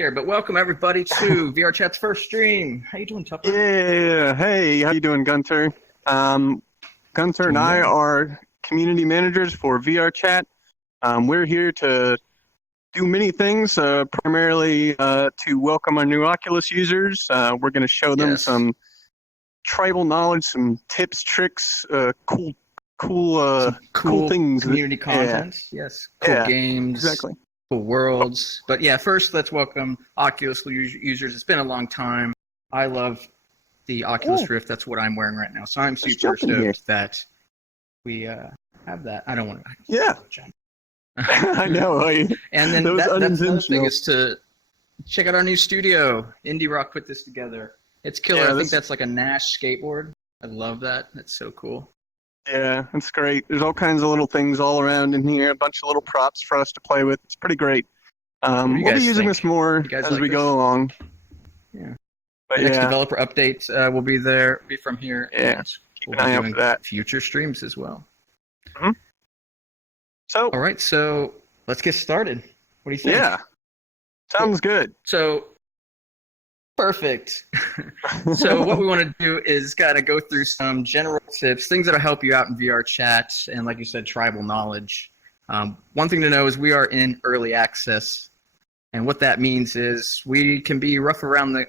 care. But welcome everybody to VRChat's first stream. How you doing, Tupper? Yeah, hey, how you doing, Gunter? Gunter and I are community managers for VRChat. We're here to do many things, primarily to welcome our new Oculus users. We're going to show them some tribal knowledge, some tips, tricks, cool things. Community content. Yes, cool games. Exactly. Cool worlds. But yeah, first let's welcome Oculus users. It's been a long time. I love the Oculus Rift. That's what I'm wearing right now. So I'm super stoked that we have that. I don't want to. Yeah. I know. And then that's another thing is to check out our new studio. Indie Rock put this together. It's killer. I think that's like a Nash skateboard. I love that. That's so cool. Yeah, it's great. There's all kinds of little things all around in here, a bunch of little props for us to play with. It's pretty great. We'll be using this more as we go along. Yeah. But next developer update will be from here. Yeah, keep an eye out for that. Future streams as well. Mm-hmm. So, all right, so let's get started. What do you think? Yeah, sounds good. So, perfect. So what we want to do is kind of go through some general tips, things that'll help you out in VRChat, and like you said, tribal knowledge. One thing to know is we are in early access, and what that means is we can be rough around the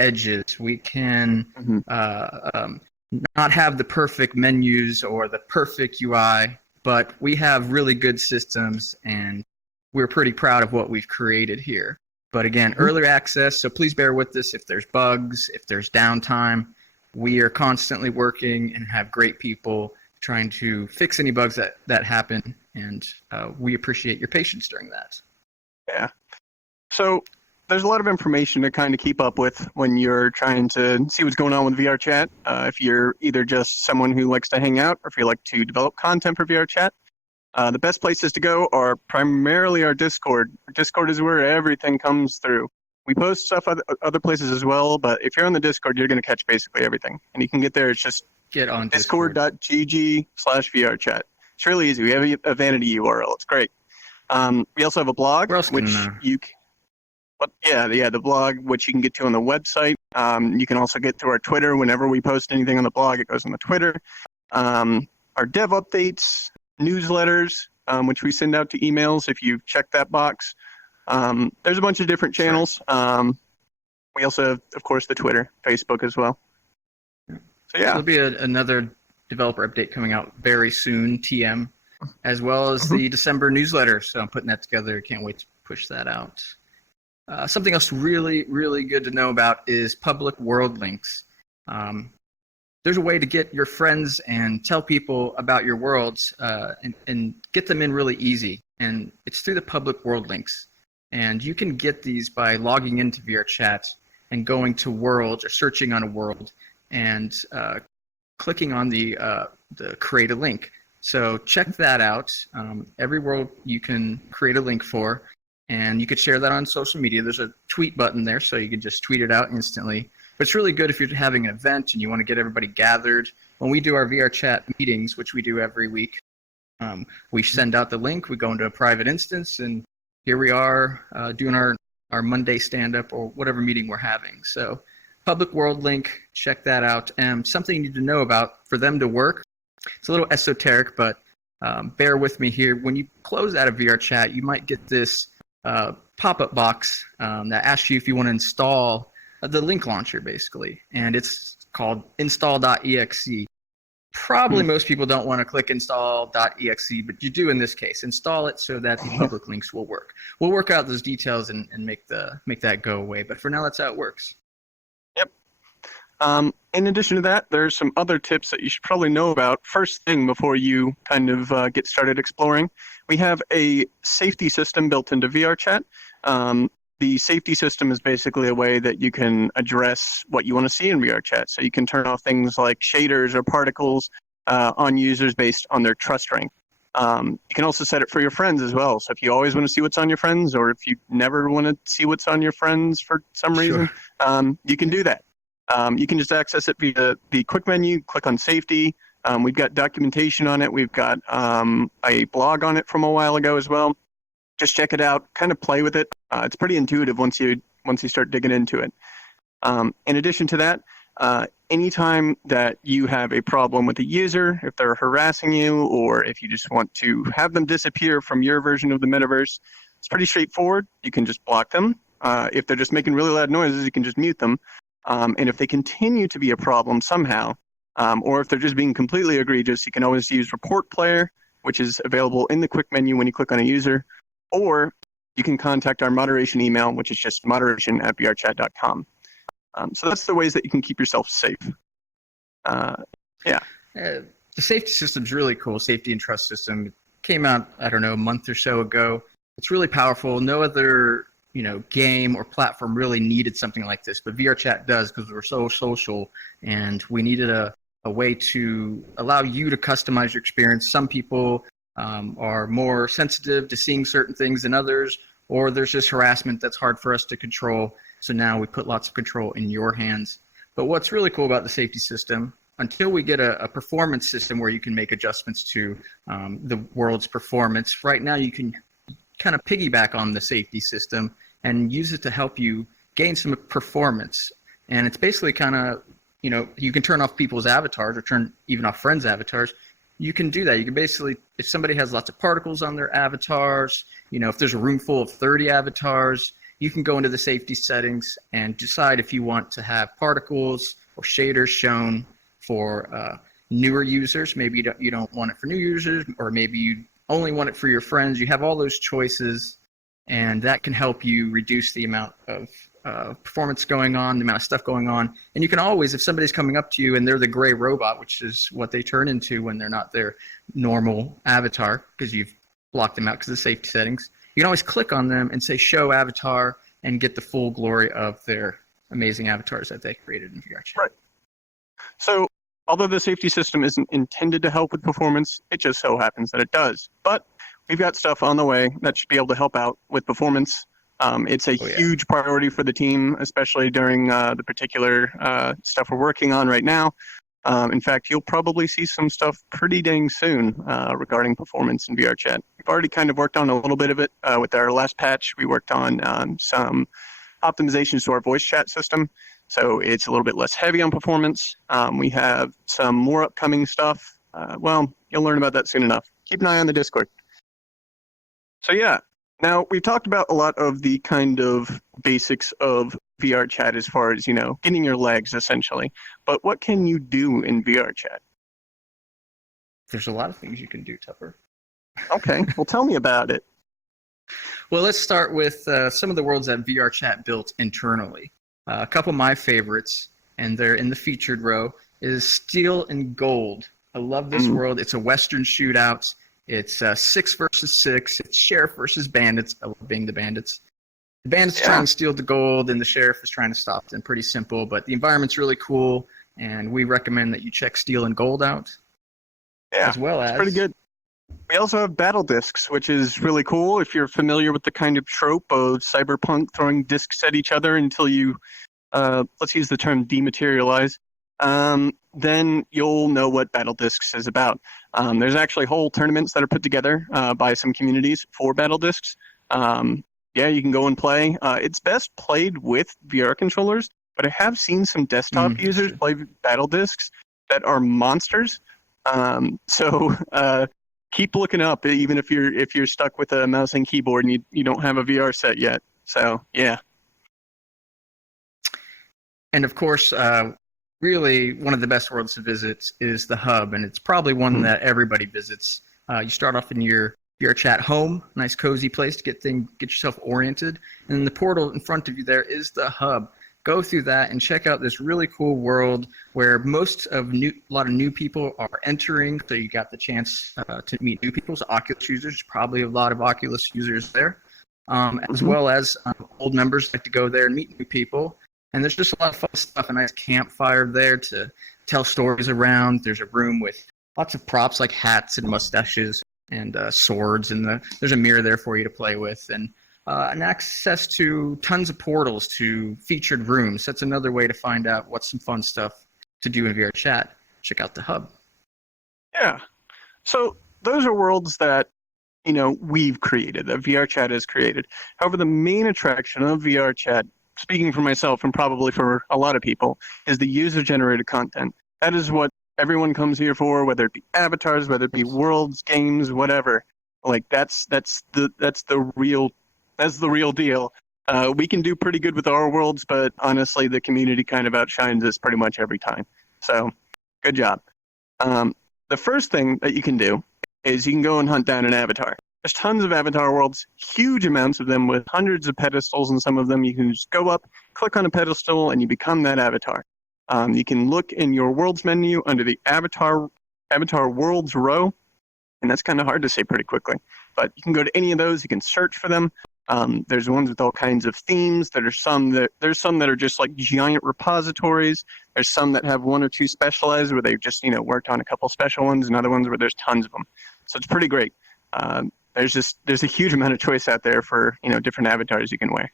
edges. We can not have the perfect menus or the perfect UI, but we have really good systems, and we're pretty proud of what we've created here. But again, early access, so please bear with us if there's bugs, if there's downtime. We are constantly working and have great people trying to fix any bugs that happen, and we appreciate your patience during that. Yeah. So there's a lot of information to kind of keep up with when you're trying to see what's going on with VRChat. If you're either just someone who likes to hang out or if you like to develop content for VRChat, the best places to go are primarily our Discord. Our Discord is where everything comes through. We post stuff other places as well, but if you're on the Discord, you're going to catch basically everything. And you can get there. It's just get on discord.gg/VRChat. It's really easy. We have a vanity URL. It's great. We also have a blog, which the blog, which you can get to on the website. You can also get to our Twitter. Whenever we post anything on the blog, it goes on the Twitter. Our dev updates, newsletters, which we send out to emails if you check that box. There's a bunch of different channels. We also have, of course, the Twitter, Facebook as well. So there'll be another developer update coming out very soon, TM, as well as the December newsletter. So I'm putting that together. Can't wait to push that out. Something else really, really good to know about is public world links. There's a way to get your friends and tell people about your worlds and get them in really easy. And it's through the public world links. And you can get these by logging into VRChat and going to worlds or searching on a world and clicking on the create a link. So check that out. Every world you can create a link for, and you could share that on social media. There's a tweet button there, so you can just tweet it out instantly. But it's really good if you're having an event and you want to get everybody gathered. When we do our VRChat meetings, which we do every week, we send out the link, we go into a private instance, and here we are doing our Monday stand-up or whatever meeting we're having. So public world link, check that out. Something you need to know about for them to work. It's a little esoteric, but bear with me here. When you close out of VRChat, you might get this pop-up box that asks you if you want to install the link launcher, basically, and it's called install.exe. Probably most people don't want to click install.exe, but you do in this case. Install it so that the public links will work. We'll work out those details and make that go away, but for now, that's how it works. Yep. In addition to that, there's some other tips that you should probably know about first thing before you kind of get started exploring. We have a safety system built into VRChat. The safety system is basically a way that you can address what you want to see in VRChat. So you can turn off things like shaders or particles on users based on their trust rank. You can also set it for your friends as well. So if you always want to see what's on your friends, or if you never want to see what's on your friends for some reason, you can do that. You can just access it via the quick menu, click on safety. We've got documentation on it. We've got a blog on it from a while ago as well. just check it out, kind of play with it. It's pretty intuitive once you start digging into it. In addition to that, anytime that you have a problem with a user, if they're harassing you, or if you just want to have them disappear from your version of the metaverse, it's pretty straightforward. You can just block them. If they're just making really loud noises, you can just mute them. And if they continue to be a problem somehow, or if they're just being completely egregious, you can always use Report Player, which is available in the quick menu when you click on a user, or you can contact our moderation email, which is just moderation@vrchat.com. So that's the ways that you can keep yourself safe. Yeah. The safety system's really cool. Safety and trust system. It came out, I don't know, a month or so ago. It's really powerful. No other, game or platform really needed something like this, but VRChat does, because we're so social, and we needed a way to allow you to customize your experience. Some people are more sensitive to seeing certain things than others, or there's just harassment that's hard for us to control. So now we put lots of control in your hands. But what's really cool about the safety system, until we get a performance system where you can make adjustments to the world's performance, right now you can kind of piggyback on the safety system and use it to help you gain some performance. And it's basically kind of, you can turn off people's avatars or turn even off friends' avatars. You can do that. You can basically, if somebody has lots of particles on their avatars, if there's a room full of 30 avatars, you can go into the safety settings and decide if you want to have particles or shaders shown for newer users. Maybe you don't want it for new users, or maybe you only want it for your friends. You have all those choices, and that can help you reduce the amount of performance going on, the amount of stuff going on. And you can always, if somebody's coming up to you and they're the gray robot, which is what they turn into when they're not their normal avatar, because you've blocked them out because of the safety settings, you can always click on them and say show avatar and get the full glory of their amazing avatars that they created in VRChat. Right. So although the safety system isn't intended to help with performance, it just so happens that it does. But we've got stuff on the way that should be able to help out with performance. It's a huge priority for the team, especially during the particular stuff we're working on right now. In fact, you'll probably see some stuff pretty dang soon regarding performance in VRChat. We've already kind of worked on a little bit of it with our last patch. We worked on some optimizations to our voice chat system, so it's a little bit less heavy on performance. We have some more upcoming stuff. Well, you'll learn about that soon enough. Keep an eye on the Discord. So yeah, now we've talked about a lot of the kind of basics of VRChat as far as, getting your legs essentially. But what can you do in VRChat? There's a lot of things you can do, Tupper. Okay, well tell me about it. Well, let's start with some of the worlds that VRChat built internally. A couple of my favorites, and they're in the featured row, is Steel and Gold. I love this world. It's a Western shootout. It's 6 versus 6. It's sheriff versus bandits. I love being the bandits. The bandits are trying to steal the gold, and the sheriff is trying to stop them. Pretty simple, but the environment's really cool, and we recommend that you check Steel and Gold out. Yeah, as well as it's pretty good. We also have battle discs, which is really cool. If you're familiar with the kind of trope of cyberpunk throwing discs at each other until you, let's use the term dematerialize, then you'll know what battle discs is about. There's actually whole tournaments that are put together by some communities for battle discs. Yeah, you can go and play. It's best played with VR controllers, but I have seen some desktop users play battle discs that are monsters. So keep looking up, even if you're stuck with a mouse and keyboard and you don't have a VR set yet. So yeah. And of course, really one of the best worlds to visit is the hub, and it's probably one that everybody visits. You start off in your VRChat home, nice cozy place to get yourself oriented, and then the portal in front of you there is the hub. Go through that and check out this really cool world where a lot of new people are entering. So you got the chance to meet new people. So Oculus users, there's probably a lot of Oculus users there, as well as old members like to go there and meet new people. And there's just a lot of fun stuff. A nice campfire there to tell stories around. There's a room with lots of props like hats and mustaches and swords, and there's a mirror there for you to play with, and access to tons of portals to featured rooms. That's another way to find out what's some fun stuff to do in VRChat. Check out the hub. Yeah. So those are worlds that, we've created, that VRChat has created. However, the main attraction of VRChat, speaking for myself and probably for a lot of people, is the user-generated content. That is what everyone comes here for, whether it be avatars, whether it be worlds, games, whatever. Like that's the real deal. We can do pretty good with our worlds, but honestly, the community kind of outshines us pretty much every time. So, good job. The first thing that you can do is you can go and hunt down an avatar. There's tons of avatar worlds, huge amounts of them with hundreds of pedestals, and some of them you can just go up, click on a pedestal, and you become that avatar. You can look in your worlds menu under the avatar worlds row, and that's kind of hard to say pretty quickly. But you can go to any of those. You can search for them. There's ones with all kinds of themes. There's some that are just like giant repositories. There's some that have one or two specialized where they've just worked on a couple special ones, and other ones where there's tons of them. So it's pretty great. There's a huge amount of choice out there for different avatars you can wear.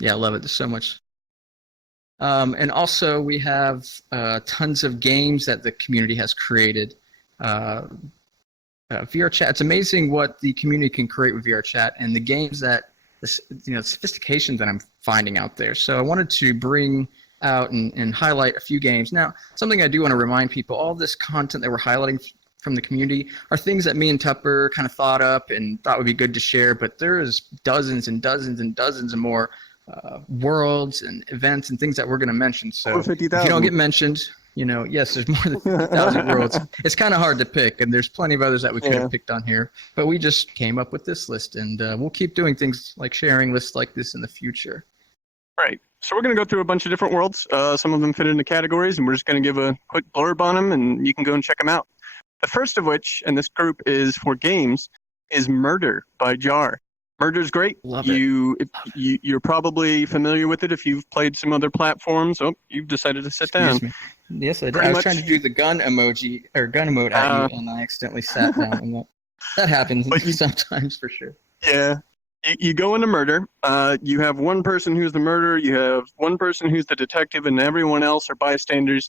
Yeah, I love it. There's so much. And also we have tons of games that the community has created. VRChat, it's amazing what the community can create with VRChat and the games that, sophistication that I'm finding out there. So I wanted to bring out and highlight a few games. Now, something I do want to remind people, all this content that we're highlighting from the community are things that me and Tupper kind of thought up and thought would be good to share, but there's dozens and dozens and dozens of more worlds and events and things that we're going to mention. So if you don't get mentioned, yes, there's more than 50,000 worlds. It's kind of hard to pick, and there's plenty of others that we could have picked on here, but we just came up with this list, and we'll keep doing things like sharing lists like this in the future. Right. So we're going to go through a bunch of different worlds. Some of them fit into categories, and we're just going to give a quick blurb on them, and you can go and check them out. The first of which, and this group is for games, is Murder by Jar. Murder's great. Love it. You're probably familiar with it if you've played some other platforms. Oh, you've decided to sit down. Me. Yes, I did. I was trying to do the gun emoji or gun emote at you, and I accidentally sat down. And that happens sometimes for sure. Yeah. You go into Murder. You have one person who's the murderer. You have one person who's the detective, and everyone else are bystanders.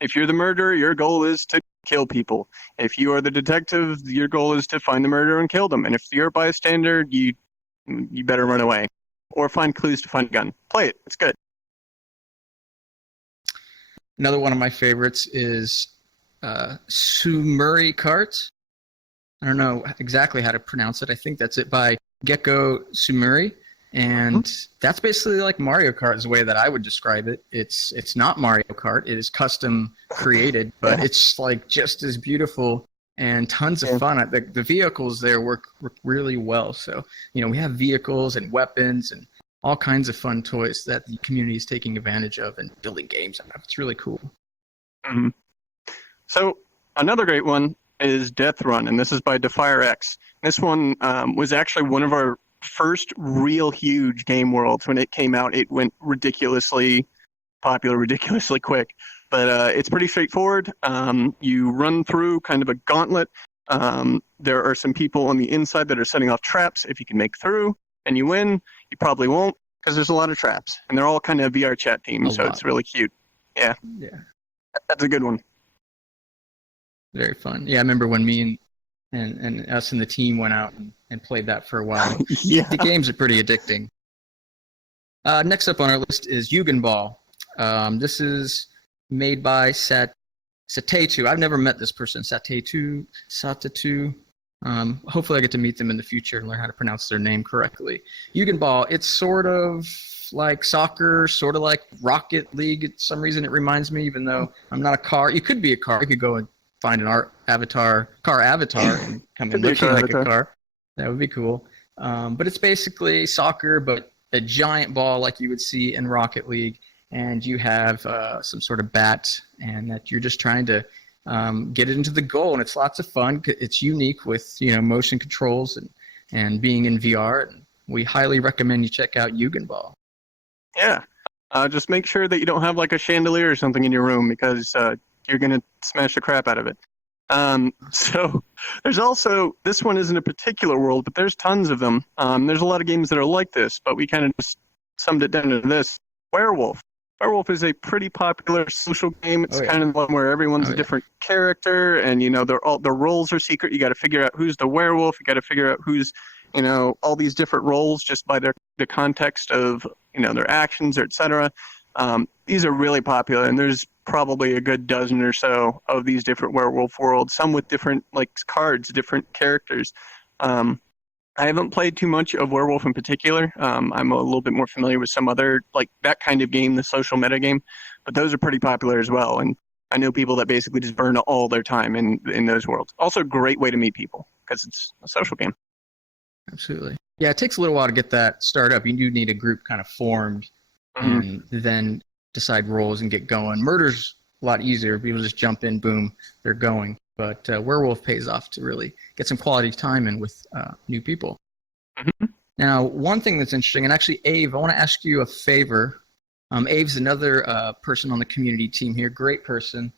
If you're the murderer, your goal is to kill people. If you are the detective, your goal is to find the murderer and kill them. And if you're a bystander, you better run away or find clues to find a gun. Play it. It's good. Another one of my favorites is Sumuri Kart. I don't know exactly how to pronounce it. I think that's it, by Gecko Sumuri. And that's basically like Mario Kart is the way that I would describe it. It's not Mario Kart. It is custom created, but it's like just as beautiful and tons of fun. The vehicles there work really well. So, we have vehicles and weapons and all kinds of fun toys that the community is taking advantage of and building games out of. It's really cool. Mm-hmm. So another great one is Death Run, and this is by Defier X. This one was actually one of our first real huge game worlds. When it came out, it went ridiculously popular, ridiculously quick. But it's pretty straightforward. You run through kind of a gauntlet. There are some people on the inside that are setting off traps. If you can make through and you win, you probably won't because there's a lot of traps. And they're all kind of VRChat themed, so it's really cute. Yeah. That's a good one. Very fun. Yeah, I remember when me and us and the team went out and played that for a while. The games are pretty addicting. Next up on our list is Ubin Ball. This is made by Satetu. I've never met this person, Satetu. Hopefully I get to meet them in the future and learn how to pronounce their name correctly. Ubin Ball, it's sort of like soccer, sort of like Rocket League. For some reason it reminds me, even though I'm not a car. You could be a car. You could go and find an car avatar and come in looking like a car. That would be cool. But it's basically soccer, but a giant ball like you would see in Rocket League. And you have some sort of bat, and that you're just trying to get it into the goal. And it's lots of fun. It's unique with motion controls and being in VR. And we highly recommend you check out Ubin Ball. Yeah. Just make sure that you don't have like a chandelier or something in your room, because you're going to smash the crap out of it. So there's also, this one isn't a particular world, but there's tons of them. There's a lot of games that are like this, but we kind of just summed it down to this. Werewolf. Werewolf is a pretty popular social game. It's Oh yeah. kind of one where everyone's Oh a yeah. different character, and their roles are secret. You got to figure out who's the werewolf. You got to figure out who's all these different roles just by the context of their actions or etc. These are really popular, and there's probably a good dozen or so of these different werewolf worlds. Some with different cards, different characters. I haven't played too much of Werewolf in particular. I'm a little bit more familiar with some other that kind of game, the social meta game, but those are pretty popular as well. And I know people that basically just burn all their time in those worlds. Also, a great way to meet people because it's a social game. Absolutely. Yeah, it takes a little while to get that started up. You do need a group kind of formed, and then decide roles and get going. Murder's a lot easier. People just jump in, boom, they're going. But Werewolf pays off to really get some quality time in with new people. Now, one thing that's interesting, and actually, Ave, I want to ask you a favor. Ave's another person on the community team here, great person.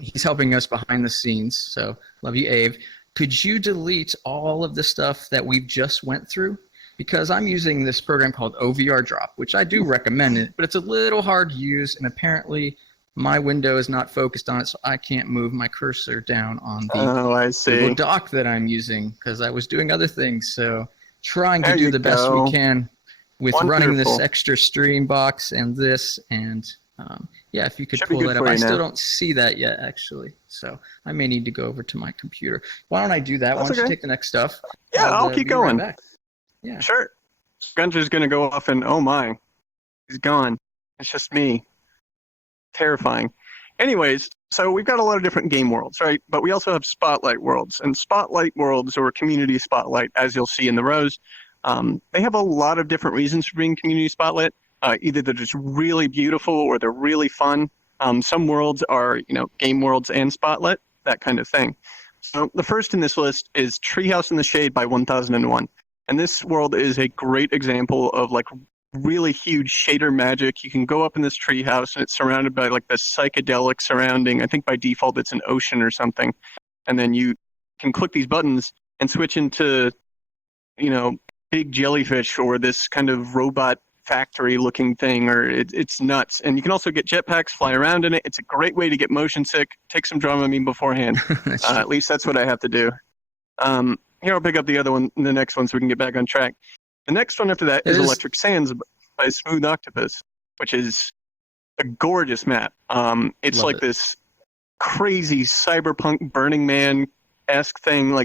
He's helping us behind the scenes, so love you, Ave. Could you delete all of the stuff that we've just went through? Because I'm using this program called VRChat, which I do recommend it, but it's a little hard to use, and apparently my window is not focused on it, so I can't move my cursor down on the Google Doc that I'm using because I was doing other things. So trying to do the best we can with running this extra stream box and this, and yeah, if you could pull that up. I still don't see that yet, actually, so I may need to go over to my computer. Why don't I do that? Why don't you take the next stuff? Yeah, I'll keep going. Right back. Yeah. Sure. Gunter's going to go off and, oh my, he's gone. It's just me. Terrifying. Anyways, so we've got a lot of different game worlds, right? But we also have spotlight worlds. And spotlight worlds, or community spotlight, as you'll see in the rows, they have a lot of different reasons for being community spotlight. Either they're just really beautiful or they're really fun. Some worlds are, game worlds and spotlight, that kind of thing. So the first in this list is Treehouse in the Shade by 1001. And this world is a great example of really huge shader magic. You can go up in this treehouse and it's surrounded by this psychedelic surrounding. I think by default it's an ocean or something. And then you can click these buttons and switch into, big jellyfish or this kind of robot factory looking thing, or it's nuts. And you can also get jetpacks, fly around in it. It's a great way to get motion sick. Take some Dramamine beforehand. At least that's what I have to do. Here, I'll pick up the next one so we can get back on track. The next one after that is Electric Sands by Smooth Octopus, which is a gorgeous map. It's Love it. This crazy cyberpunk Burning Man-esque thing.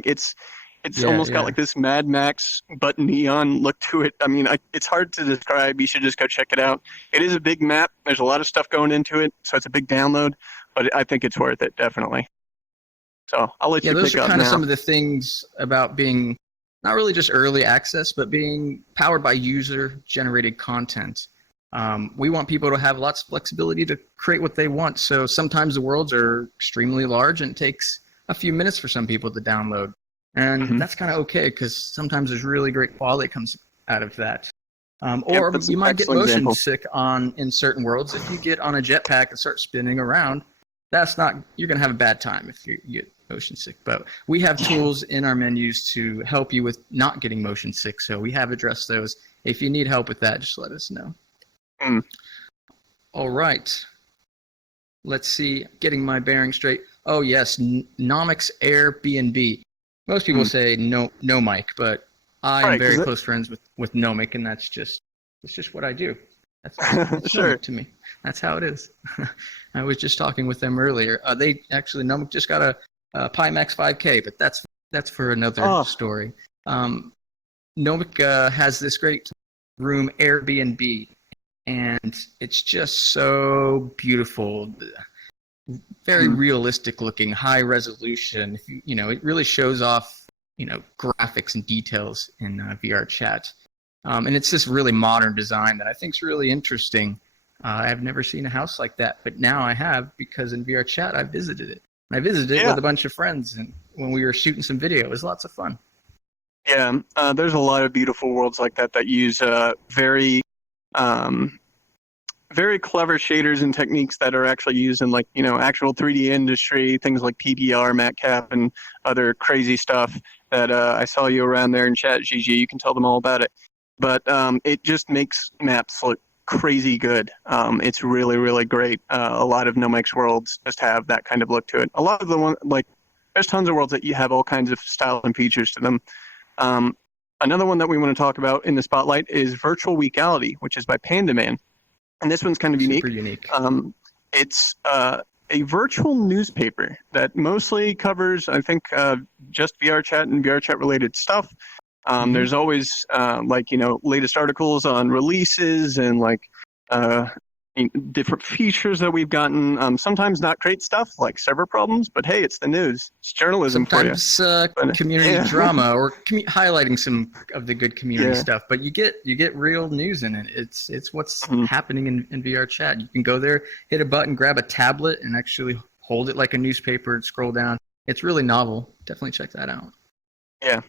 It's almost got this Mad Max but neon look to it. I mean, it's hard to describe. You should just go check it out. It is a big map. There's a lot of stuff going into it, so it's a big download. But I think it's worth it, definitely. So I'll let you pick up now. Yeah, those are kind of some of the things about being not really just early access, but being powered by user-generated content. We want people to have lots of flexibility to create what they want. So sometimes the worlds are extremely large and it takes a few minutes for some people to download. And that's kind of okay because sometimes there's really great quality that comes out of that. Or you might get motion sick in certain worlds. If you get on a jetpack and start spinning around, you're going to have a bad time if you get motion sick. But we have tools in our menus to help you with not getting motion sick. So we have addressed those. If you need help with that, just let us know. All right. Let's see. Getting my bearing straight. Oh, yes. Nomics Airbnb. Most people say no, Mike, but I am very close friends with Nomic, and that's just what I do. That's sure to me. That's how it is. I was just talking with them earlier. They actually Nomic just got a Pimax 5K, but that's for another story. Nomic has this great room Airbnb, and it's just so beautiful. Very realistic looking, high resolution. It really shows off, graphics and details in VRChat. And it's this really modern design that I think is really interesting. I've never seen a house like that, but now I have because in VRChat I visited it. I visited it with a bunch of friends, and when we were shooting some video, it was lots of fun. Yeah, there's a lot of beautiful worlds like that use very clever shaders and techniques that are actually used in actual 3D industry, things like PBR, MatCap, and other crazy stuff that I saw you around there in chat, Gigi. You can tell them all about it. But it just makes maps look crazy good. It's really, really great. A lot of Nomex worlds just have that kind of look to it. A lot of the one, like, there's tons of worlds that you have all kinds of style and features to them. Another one that we want to talk about in the spotlight is Virtual Weekality, which is by Panda Man. And this one's kind of unique. Super unique. It's a virtual newspaper that mostly covers, I think, just VRChat and VRChat related stuff. There's always latest articles on releases and different features that we've gotten. Sometimes not great stuff like server problems, but hey, it's the news. It's journalism Sometimes, for you. community drama or highlighting some of the good community stuff. But you get real news in it. It's what's happening in VRChat. You can go there, hit a button, grab a tablet, and actually hold it like a newspaper and scroll down. It's really novel. Definitely check that out. Yeah,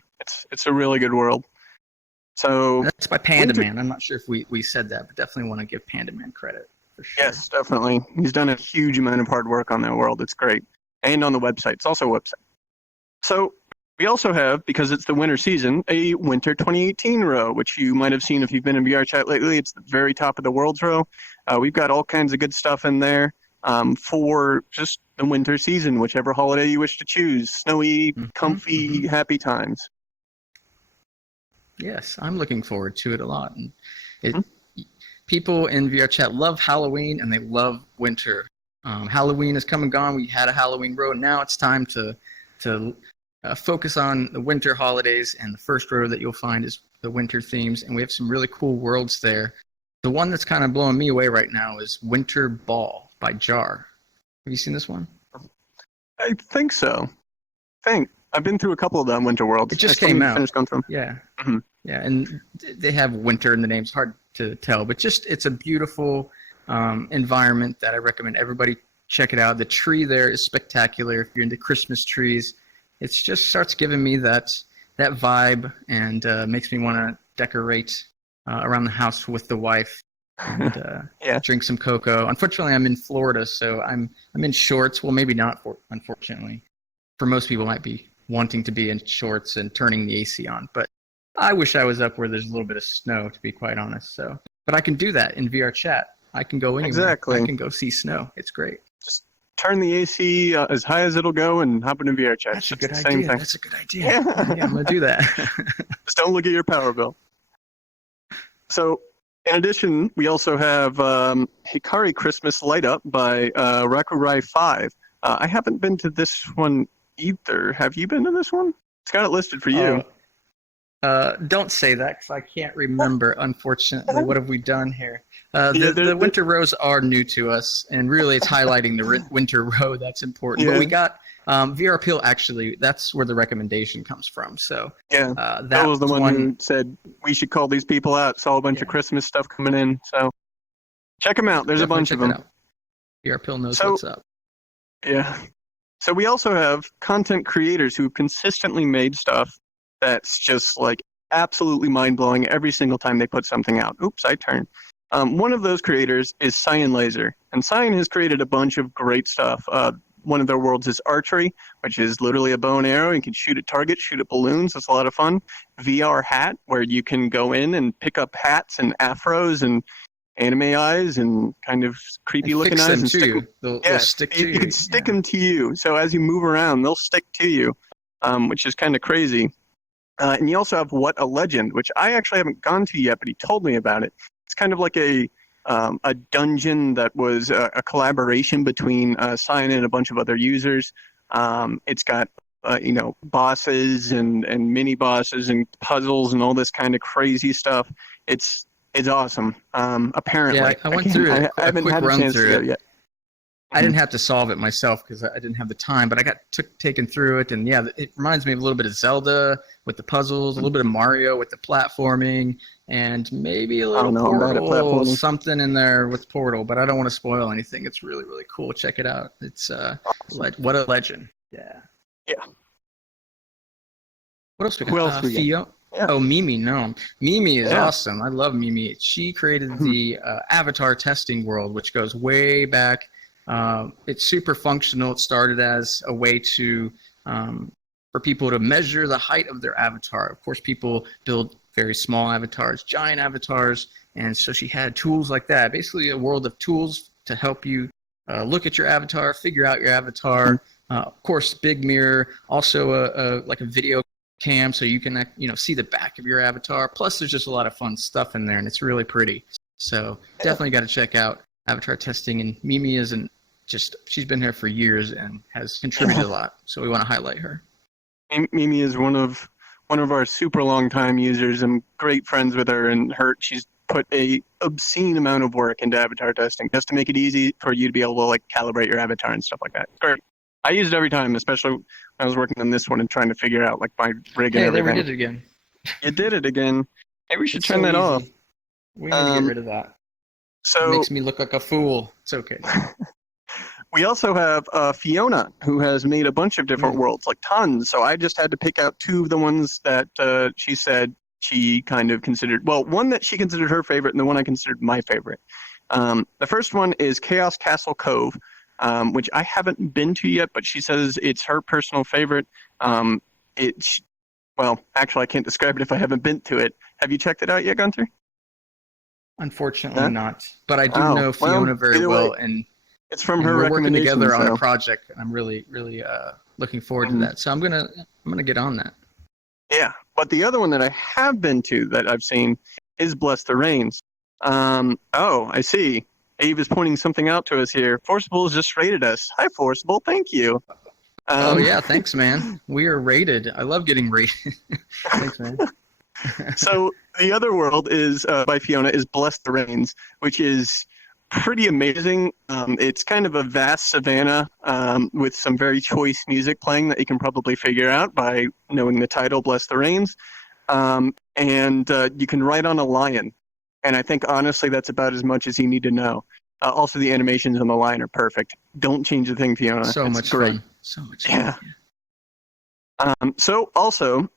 it's a really good world. So that's by Panda Man. I'm not sure if we said that, but definitely want to give Panda Man credit for sure. Yes, definitely. He's done a huge amount of hard work on that world. It's great. And on the website. It's also a website. So we also have, because it's the winter season, a Winter 2018 row, which you might have seen if you've been in VRChat lately. It's the very top of the world's row. We've got all kinds of good stuff in there for just the winter season, whichever holiday you wish to choose. Snowy, comfy, happy times. Yes, I'm looking forward to it a lot. And people in VRChat love Halloween and they love winter. Halloween is come and gone. We had a Halloween row. Now it's time to focus on the winter holidays. And the first row that you'll find is the winter themes. And we have some really cool worlds there. The one that's kind of blowing me away right now is Winter Ball by Jar. Have you seen this one? I think so. I've been through a couple of them Winter Worlds. It just came out. Going through them. Yeah. Yeah, and they have winter in the name. It's hard to tell, but it's a beautiful environment that I recommend everybody check it out. The tree there is spectacular. If you're into Christmas trees, it just starts giving me that vibe and makes me want to decorate around the house with the wife and drink some cocoa. Unfortunately, I'm in Florida, so I'm in shorts. Well, maybe not, unfortunately. For most people, might be wanting to be in shorts and turning the AC on, but I wish I was up where there's a little bit of snow, to be quite honest. So, but I can do that in VRChat. I can go anywhere. Exactly. I can go see snow. It's great. Just turn the AC as high as it'll go and hop into VRChat. That's a good idea. Same thing. That's a good idea. Yeah, I'm gonna do that. Just don't look at your power bill. So, in addition, we also have Hikari Christmas Light Up by Rakurai 5. I haven't been to this one either. Have you been to this one? It's got it listed for you. Don't say that because I can't remember, unfortunately. What have we done here? The winter rows are new to us, and really it's highlighting the winter row that's important. Yeah. But we got VR Appeal, actually, that's where the recommendation comes from. So that was the one who said we should call these people out. Saw a bunch of Christmas stuff coming in. So check them out. There's a bunch of them. VR Appeal knows what's up. Yeah. So we also have content creators who consistently made stuff that's just like absolutely mind-blowing every single time they put something out. Oops, I turned. One of those creators is Cyan Laser. And Cyan has created a bunch of great stuff. One of their worlds is archery, which is literally a bow and arrow. You can shoot at targets, shoot at balloons. That's a lot of fun. VRChat, where you can go in and pick up hats and afros and anime eyes and kind of creepy looking eyes and stick them. They'll stick to you. You can stick them to you. So as you move around, they'll stick to you, which is kind of crazy. And you also have What a Legend, which I actually haven't gone to yet, but he told me about it. It's kind of like a dungeon that was a collaboration between Cyan and a bunch of other users. It's got bosses and mini bosses and puzzles and all this kind of crazy stuff. It's awesome. Apparently, yeah, I went through it. I haven't had a chance to do it yet. I didn't have to solve it myself because I didn't have the time, but I got taken through it, and it reminds me of a little bit of Zelda with the puzzles, a little bit of Mario with the platforming, and maybe a little Portal, something in there with Portal, but I don't want to spoil anything. It's really, really cool. Check it out. It's awesome. What a Legend. Yeah. Yeah. What else we got? Who else we got? Fio? Yeah. Oh, Mimi. No. Mimi is awesome. I love Mimi. She created the avatar testing world, which goes way back. It's super functional. It started as a way to for people to measure the height of their avatar. Of course, people build very small avatars, giant avatars. And so she had tools like that, basically a world of tools to help you look at your avatar, figure out your avatar. Of course, big mirror, also like a video cam so you can see the back of your avatar. Plus, there's just a lot of fun stuff in there, and it's really pretty. So definitely got to check out avatar testing. And Mimi isn't she's been here for years and has contributed a lot. So we want to highlight her. Mimi is one of our super long time users. I'm great friends with her, and she's put a obscene amount of work into avatar testing just to make it easy for you to be able to like calibrate your avatar and stuff like that. It's great. I use it every time, especially when I was working on this one and trying to figure out like my rig and everything. There we did it again. You did it again. Maybe we should turn that off. We need to get rid of that. So it makes me look like a fool. It's okay. We also have Fiona, who has made a bunch of different worlds, like tons. So I just had to pick out two of the ones that she said she kind of considered. Well, one that she considered her favorite and the one I considered my favorite. The first one is Chaos Castle Cove, which I haven't been to yet, but she says it's her personal favorite. Well, actually, I can't describe it if I haven't been to it. Have you checked it out yet, Gunter? Unfortunately not. But I do know Fiona very well, and it's from her we're working recommendation. together on a project, and I'm really, really looking forward to that. So I'm gonna get on that. Yeah, but the other one that I have been to that I've seen is Bless the Rains. I see. Ave is pointing something out to us here. Forcible has just rated us. Hi, Forcible. Thank you. Yeah, thanks, man. We are rated. I love getting rated. Thanks, man. So the other world is by Fiona is Bless the Rains, which is pretty amazing. It's kind of a vast savanna with some very choice music playing that you can probably figure out by knowing the title, Bless the Rains. And you can ride on a lion. And I think, honestly, that's about as much as you need to know. Also, the animations on the lion are perfect. Don't change a thing, Fiona. So much fun. So much fun. Yeah. So, also,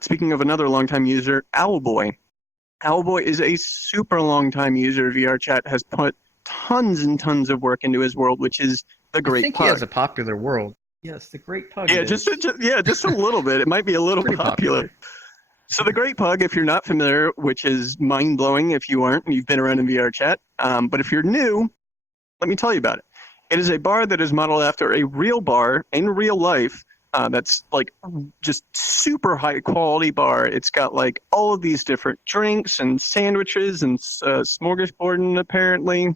speaking of another longtime user, Owlboy. Owlboy is a super long-time user of VRChat, has put tons and tons of work into his world, which is the Great Pug. I think he has a popular world. Yes, the Great Pug. Yeah, just a little bit. It might be a little popular. So the Great Pug, if you're not familiar, which is mind-blowing if you aren't and you've been around in VRChat, but if you're new, let me tell you about it. It is a bar that is modeled after a real bar in real life. That's like just super high quality bar. It's got like all of these different drinks and sandwiches and smorgasbord apparently.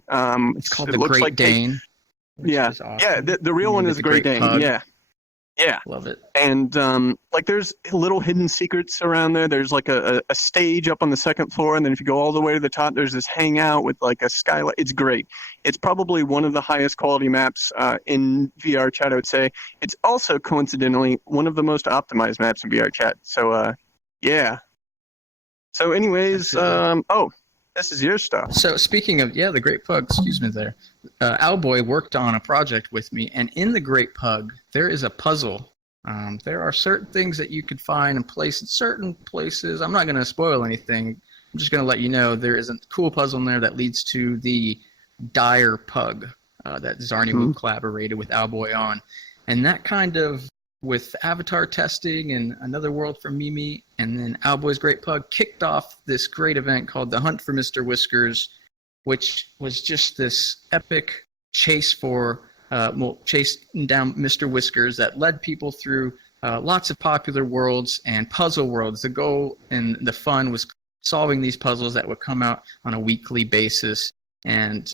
It's called the Great Dane. Yeah, awesome. Yeah. The real one is the Great Dane. Pug. Yeah, love it. And like there's little hidden secrets around there. There's like a stage up on the second floor, and then if you go all the way to the top, there's this hangout with like a skylight. It's great. It's probably one of the highest quality maps in VRChat, I would say. It's also coincidentally one of the most optimized maps in VRChat. So yeah. So anyways, this is your stuff. So speaking of the Great Pug, excuse me there. Owlboy worked on a project with me, and in the Great Pug, there is a puzzle. There are certain things that you could find and place in certain places. I'm not going to spoil anything. I'm just going to let you know there is a cool puzzle in there that leads to the Dire Pug that Zarniwood collaborated with Owlboy on. And that kind of, with avatar testing and another world for Mimi, and then Owlboy's Great Pug, kicked off this great event called the Hunt for Mr Whiskers, which was just this epic chase for chasing down Mr. Whiskers that led people through lots of popular worlds and puzzle worlds. The goal and the fun was solving these puzzles that would come out on a weekly basis, and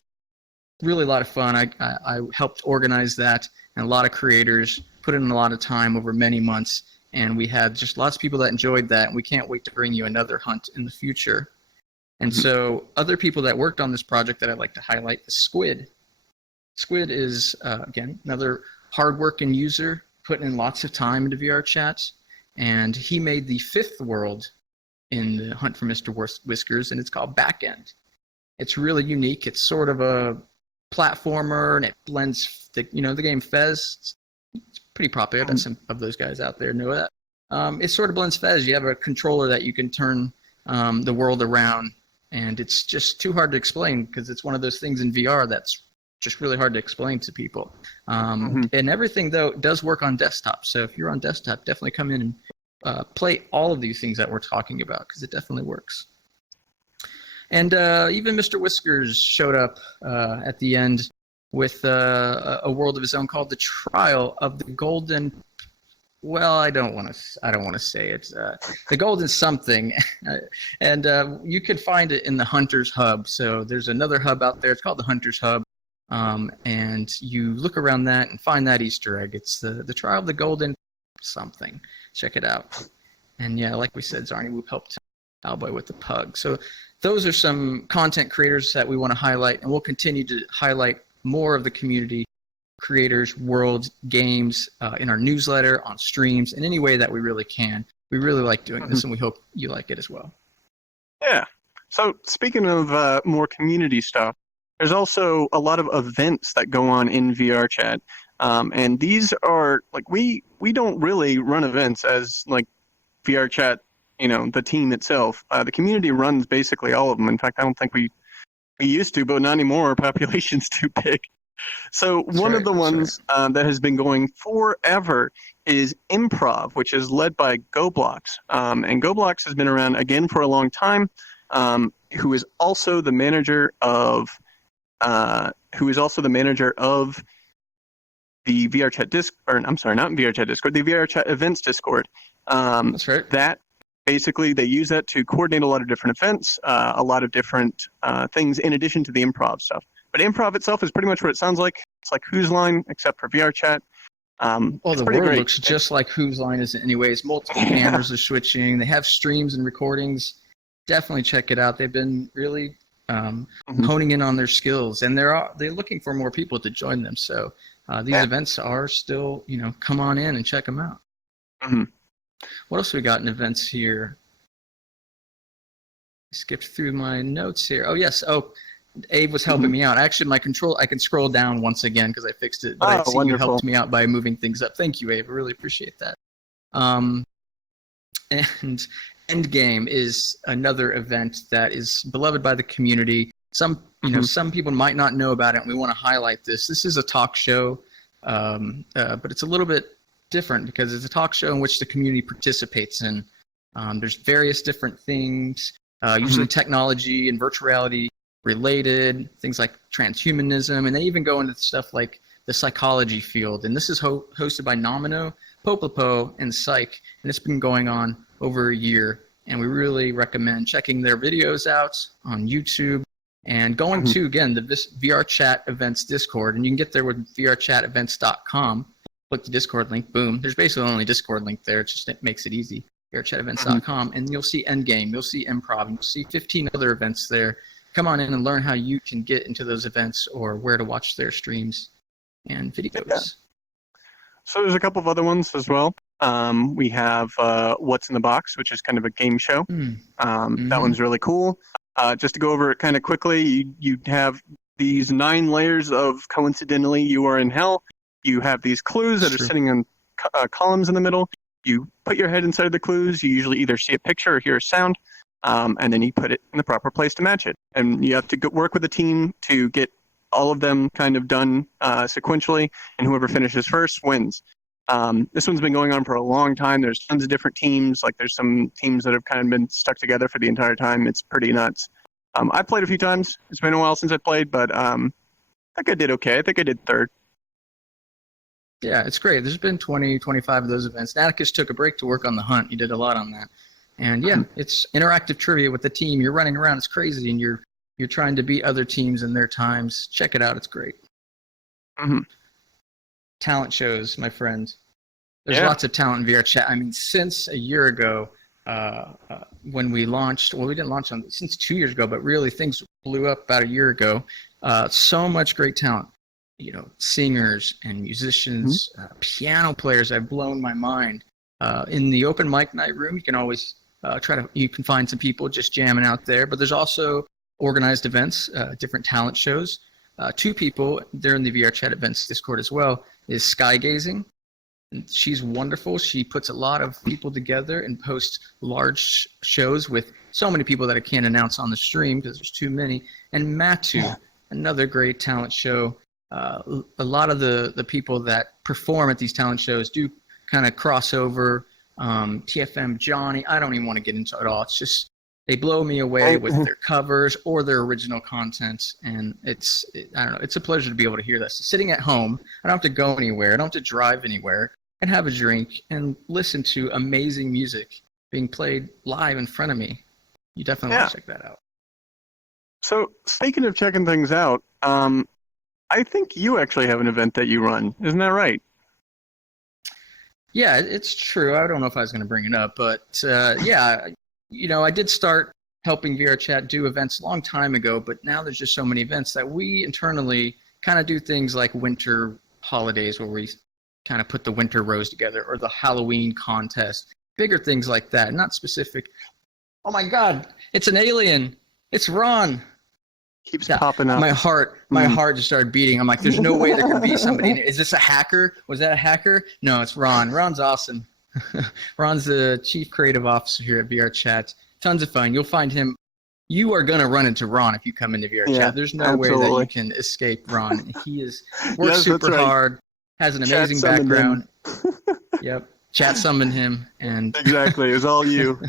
really a lot of fun. I helped organize that, and a lot of creators put in a lot of time over many months, and we had just lots of people that enjoyed that, and we can't wait to bring you another hunt in the future. And so other people that worked on this project that I'd like to highlight is Squid. Squid is, again, another hardworking user, putting in lots of time into VRChat, and he made the fifth world in the Hunt for Mr. Whiskers, and it's called Backend. It's really unique. It's sort of a platformer, and it blends the game Fez. It's pretty popular. I bet some of those guys out there know that. It sort of blends Fez. You have a controller that you can turn the world around, and it's just too hard to explain because it's one of those things in VR that's just really hard to explain to people. And everything, though, does work on desktop. So if you're on desktop, definitely come in and play all of these things that we're talking about, because it definitely works. And even Mr. Whiskers showed up at the end with a world of his own called The Trial of the Golden. Well, I don't want to say it. The Golden something, and you could find it in the Hunters Hub. So there's another hub out there. It's called the Hunters Hub, and you look around that and find that Easter egg. It's the Trial of the Golden something. Check it out. And yeah, like we said, Zarni Whoop helped Cowboy with the pug. So those are some content creators that we want to highlight, and we'll continue to highlight more of the community creators, worlds, games in our newsletter, on streams, in any way that we really can. We really like doing this, and we hope you like it as well. Yeah. So speaking of more community stuff, there's also a lot of events that go on in VRChat. And these are, like, we don't really run events as, like, VRChat, the team itself. The community runs basically all of them. In fact, I don't think we used to, but not anymore. Our population's too big. So one of the ones that has been going forever is Improv, which is led by GoBlocks. And GoBlocks has been around, again, for a long time, who is also the manager of the VRChat Discord, I'm sorry, not VRChat Discord, the VRChat Events Discord. That's right. That basically, they use that to coordinate a lot of different events, a lot of different things in addition to the improv stuff. But improv itself is pretty much what it sounds like. It's like Whose Line, except for VRChat. Well, the world looks just like Whose Line is anyways. Multiple cameras are switching. They have streams and recordings. Definitely check it out. They've been really honing in on their skills, and they're looking for more people to join them. So these events are still, come on in and check them out. Mm-hmm. What else we got in events here? I skipped through my notes here. Oh, yes. Oh, Abe was helping me out. Actually, my control, I can scroll down once again because I fixed it. But I see you helped me out by moving things up. Thank you, Abe. I really appreciate that. And Endgame is another event that is beloved by the community. Some people might not know about it, and we want to highlight this. This is a talk show, but it's a little bit different because it's a talk show in which the community participates in. There's various different things, usually technology and virtual reality related, things like transhumanism, and they even go into stuff like the psychology field. And this is hosted by Nomino, Popopo, and Psych, and it's been going on over a year. And we really recommend checking their videos out on YouTube and going to, again, the VRChat Events Discord. And you can get there with vrchatevents.com. Click the Discord link, boom. There's basically only Discord link there. It makes it easy. VRChatEvents.com, and you'll see Endgame, you'll see Improv, and you'll see 15 other events there. Come on in and learn how you can get into those events or where to watch their streams and videos. Yeah. So there's a couple of other ones as well. We have What's in the Box, which is kind of a game show. That one's really cool. Just to go over it kind of quickly, you have these 9 layers of coincidentally you are in hell. You have these clues that are sitting on columns in the middle. You put your head inside of the clues. You usually either see a picture or hear a sound, and then you put it in the proper place to match it. And you have to work with a team to get all of them kind of done sequentially, and whoever finishes first wins. This one's been going on for a long time. There's tons of different teams. Like there's some teams that have kind of been stuck together for the entire time. It's pretty nuts. I played a few times. It's been a while since I played, but I think I did okay. I think I did third. Yeah, it's great. There's been 20, 25 of those events. Atticus took a break to work on the hunt. He did a lot on that. And yeah, it's interactive trivia with the team. You're running around. It's crazy. And you're trying to beat other teams in their times. Check it out. It's great. Talent shows, my friend. There's lots of talent in VRChat. I mean, since a year ago, when we launched, well, we didn't launch since 2 years ago, but really things blew up about a year ago. So much great talent. Singers and musicians, piano players have blown my mind. In the open mic night room, you can always you can find some people just jamming out there, but there's also organized events, different talent shows. 2 people, they're in the VRChat Events Discord as well, is Sky Gazing. And she's wonderful. She puts a lot of people together and posts large shows with so many people that I can't announce on the stream because there's too many. And Matu, another great talent show. A lot of the people that perform at these talent shows do kind of cross over TFM Johnny. I don't even want to get into it all. It's just they blow me away with their covers or their original content, and I don't know. It's a pleasure to be able to hear this. Sitting at home, I don't have to go anywhere. I don't have to drive anywhere, and have a drink and listen to amazing music being played live in front of me. You definitely want to check that out. So speaking of checking things out, I think you actually have an event that you run. Isn't that right? Yeah, it's true. I don't know if I was going to bring it up, but yeah, I did start helping VRChat do events a long time ago, but now there's just so many events that we internally kind of do things like winter holidays where we kind of put the winter rows together, or the Halloween contest, bigger things like that, not specific. Oh my God, it's an alien. It's Ron. Keeps popping up. My heart just started beating. I'm like, there's no way there could be somebody. Is this a hacker? Was that a hacker? No, it's Ron. Ron's awesome. Ron's the chief creative officer here at VRChat. Tons of fun. You'll find him. You are going to run into Ron if you come into VRChat. Yeah, there's no way that you can escape Ron. He works super hard, has an amazing background. Yep. Chat summoned him. And exactly. It was all you.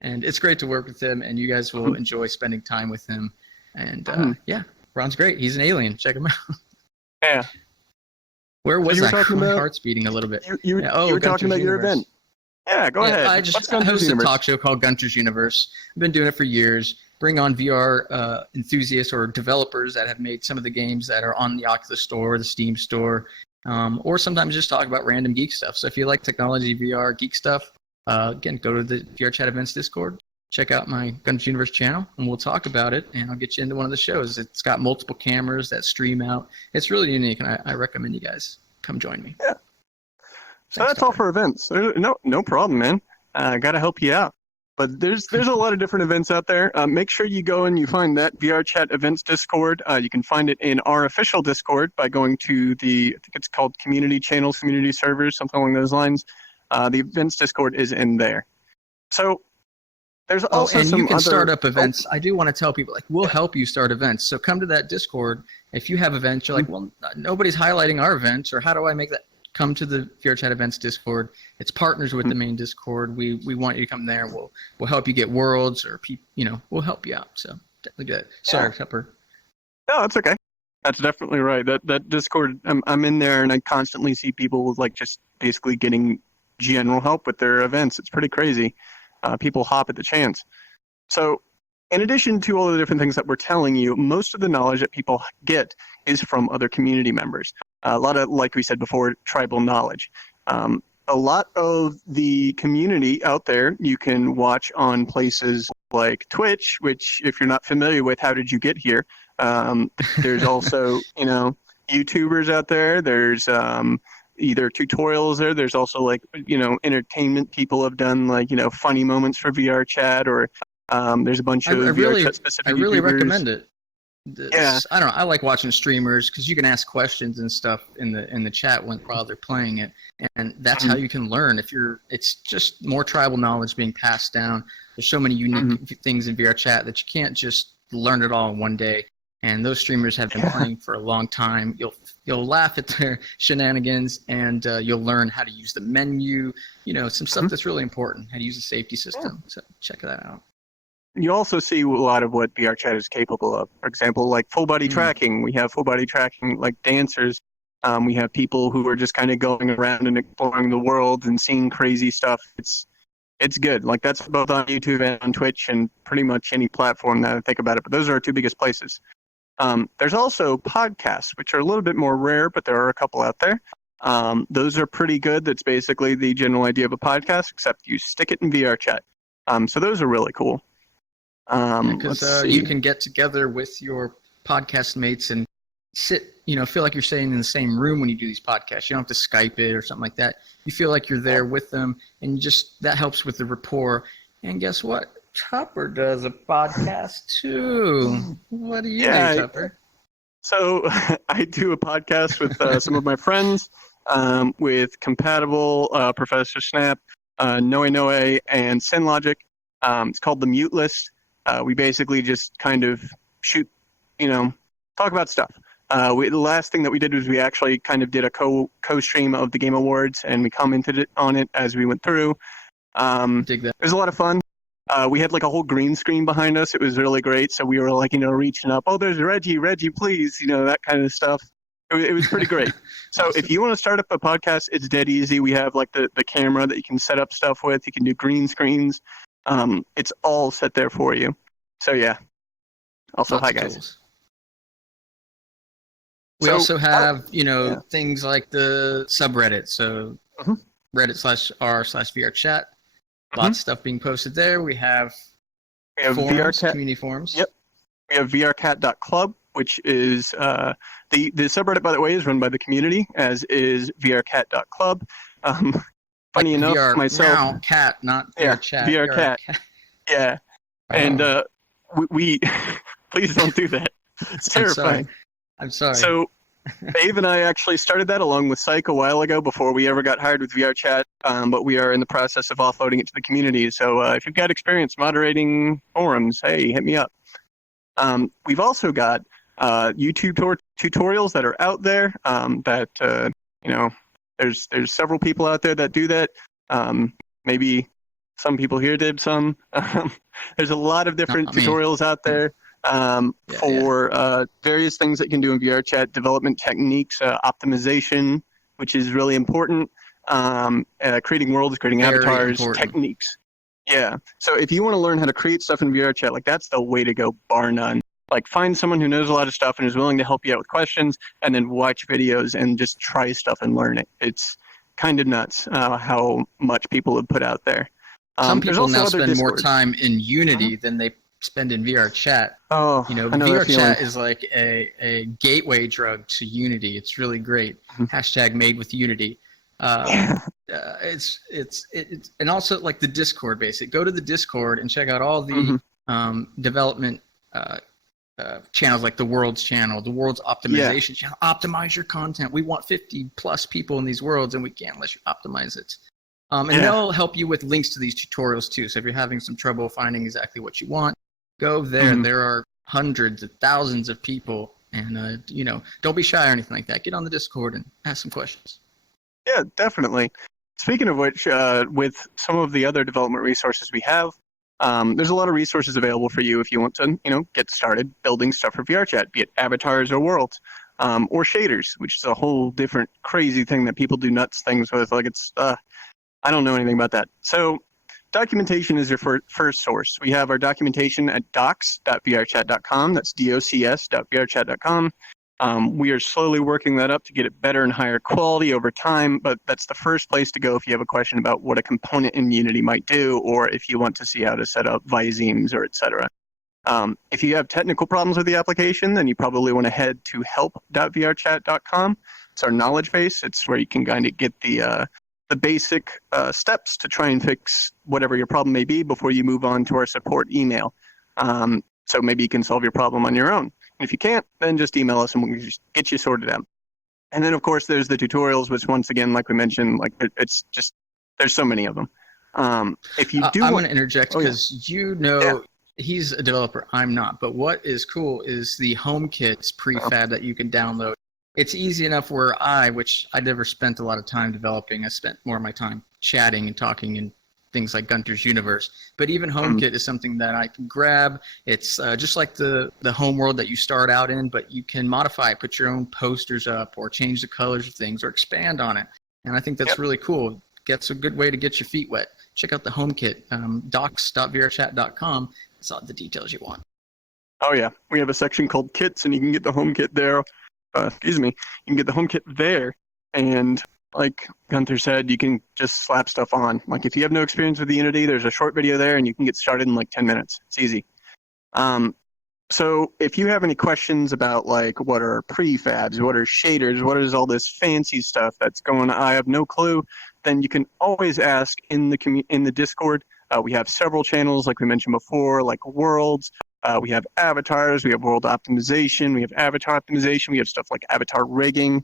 And it's great to work with him, and you guys will enjoy spending time with him. And yeah, Ron's great. He's an alien. Check him out. Yeah. Where was I? My heart's beating a little bit. You were talking about your event. Yeah, go ahead. I host a talk show called Gunter's Universe. I've been doing it for years. Bring on VR enthusiasts or developers that have made some of the games that are on the Oculus Store, the Steam Store, or sometimes just talk about random geek stuff. So if you like technology, VR, geek stuff, again, go to the VRChat Events Discord. Check out my Gunter's Universe channel, and we'll talk about it, and I'll get you into one of the shows. It's got multiple cameras that stream out. It's really unique, and I recommend you guys come join me. Yeah. So that's all for events. No problem, man. Got to help you out. But there's a lot of different events out there. Make sure you go and you find that VRChat Events Discord. You can find it in our official Discord by going to I think it's called Community Channels, Community Servers, something along those lines. The Events Discord is in there. So there's also and some you can other start up events. I do want to tell people, we'll help you start events. So come to that Discord. If you have events, you're like, well, nobody's highlighting our events, or how do I make that? Come to the VRChat Events Discord. It's partners with the main Discord. We want you to come there. We'll help you get worlds, or we'll help you out. So definitely do that. Sorry, Tupper. No, that's okay. That's definitely right. That Discord, I'm in there, and I constantly see people just basically getting general help with their events. It's pretty crazy. People hop at the chance. So in addition to all the different things that we're telling you, most of the knowledge that people get is from other community members. A lot of, like we said before, tribal knowledge. A lot of the community out there you can watch on places like Twitch, which if you're not familiar with, how did you get here? There's also, YouTubers out there. There's either tutorials there. There's also entertainment people have done funny moments for VRChat, or there's a bunch of VRChat specific YouTubers. I really recommend it. Yeah. I don't know. I like watching streamers because you can ask questions and stuff in the chat while they're playing it, and that's how you can learn. It's just more tribal knowledge being passed down. There's so many unique things in VRChat that you can't just learn it all in one day. And those streamers have been playing for a long time. You'll laugh at their shenanigans, and you'll learn how to use the menu. Some stuff that's really important. How to use the safety system. So check that out. You also see a lot of what VRChat is capable of. For example, full body tracking. We have full body tracking like dancers. We have people who are just kind of going around and exploring the world and seeing crazy stuff. It's good. That's both on YouTube and on Twitch and pretty much any platform that I think about it. But those are our two biggest places. There's also podcasts, which are a little bit more rare, but there are a couple out there. Those are pretty good. That's basically the general idea of a podcast, except you stick it in VRChat. So those are really cool. Because you can get together with your podcast mates and sit, feel like you're sitting in the same room when you do these podcasts. You don't have to Skype it or something like that. You feel like you're there with them, and that helps with the rapport. And guess what? Tupper does a podcast too. What do you do, Tupper? So I do a podcast with some of my friends, with Compatible, Professor Snap, Noe, and SynLogic. It's called The Mute List. We basically just kind of talk about stuff. The last thing that we did was we actually kind of did a co-stream of the Game Awards, and we commented on it as we went through. Dig that. It was a lot of fun. We had like a whole green screen behind us. It was really great. So we were like, reaching up. Oh, there's Reggie, please, that kind of stuff. It was pretty great. So Awesome. if you want to start up a podcast, it's dead easy. We have like the camera that you can set up stuff with. You can do green screens. It's all set there for you. So yeah. Also, Lots hi of guys. tools. We also have, yeah. things like the subreddit. So Reddit/r/VRChat. Lots of stuff being posted there. We have forums, VRChat. community forums. Yep. We have VRCat.club, which is the subreddit, by the way, is run by the community, as is VRCat.club. Funny enough, VR myself. Now, cat, not VRChat. VRCat. Yeah. And we please don't do that. It's terrifying. I'm sorry. So Dave and I actually started that along with Psych a while ago before we ever got hired with VRChat, but we are in the process of offloading it to the community. So if you've got experience moderating forums, hey, hit me up. We've also got YouTube tutorials that are out there that, there's several people out there that do that. Maybe some people here did some. There's a lot of different tutorials out there. For various things that you can do in VRChat, development techniques, optimization, which is really important, creating worlds, creating avatars, techniques. Yeah. So if you want to learn how to create stuff in VRChat, like that's the way to go, bar none. Like find someone who knows a lot of stuff and is willing to help you out with questions, and then watch videos and just try stuff and learn it. It's kind of nuts how much people have put out there. Some people now spend more time in Unity than they spend in VRChat. Oh, VRChat is like a gateway drug to Unity. It's really great. Hashtag made with Unity. It's and also like the Discord basic. Go to the Discord and check out all the development channels, like the Worlds channel, the Worlds optimization channel. Optimize your content. We want 50 plus people in these worlds, and we can't unless you optimize it. And they'll help you with links to these tutorials too. So if you're having some trouble finding exactly what you want, go there. There are hundreds of thousands of people, and don't be shy or anything like that. Get on the Discord and ask some questions. Yeah, definitely. Speaking of which, with some of the other development resources we have, there's a lot of resources available for you if you want to, get started building stuff for VRChat, be it avatars or worlds, or shaders, which is a whole different crazy thing that people do nuts things with. Like I don't know anything about that. So documentation is your first source. We have our documentation at docs.vrchat.com. That's docs.vrchat.com. We are slowly working that up to get it better and higher quality over time, but that's the first place to go if you have a question about what a component in Unity might do, or if you want to see how to set up Vizemes or etc. If you have technical problems with the application, then you probably want to head to help.vrchat.com. It's our knowledge base. It's where you can kind of get the basic steps to try and fix whatever your problem may be before you move on to our support email. So maybe you can solve your problem on your own. If you can't, then just email us and we'll just get you sorted out. And then, of course, there's the tutorials, which, once again, like we mentioned, like it's just there's so many of them. If you do, I want to interject because he's a developer. I'm not. But what is cool is the HomeKits prefab that you can download. It's easy enough where which I never spent a lot of time developing. I spent more of my time chatting and talking and things like Gunter's Universe. But even HomeKit is something that I can grab. It's just like the home world that you start out in, but you can modify it, put your own posters up, or change the colors of things, or expand on it. And I think that's really cool. It's a good way to get your feet wet. Check out the HomeKit, docs.vrchat.com. That's all the details you want. Oh, yeah. We have a section called Kits, and you can get the HomeKit there. You can get the HomeKit there, and like Gunter said, you can just slap stuff on. Like if you have no experience with the Unity, there's a short video there and you can get started in like 10 minutes. It's easy. So if you have any questions about like what are prefabs, what are shaders, what is all this fancy stuff that's going on, I have no clue, then you can always ask in the Discord. We have several channels like we mentioned before, like Worlds. We have avatars, we have world optimization, we have avatar optimization, we have stuff like avatar rigging.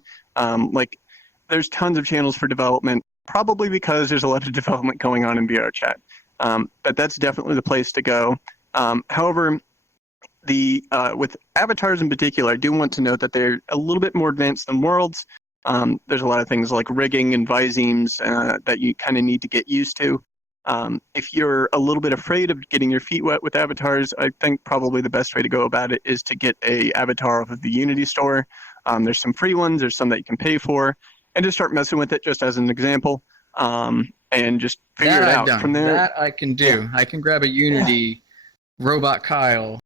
There's tons of channels for development, probably because there's a lot of development going on in VRChat. But that's definitely the place to go. However, with avatars in particular, I do want to note that they're a little bit more advanced than worlds. There's a lot of things like rigging and visemes that you kind of need to get used to. If you're a little bit afraid of getting your feet wet with avatars, I think probably the best way to go about it is to get a avatar off of the Unity Store. There's some free ones, there's some that you can pay for, and just start messing with it just as an example, and just figure it out from there. That I can do. Yeah. I can grab a Unity robot Kyle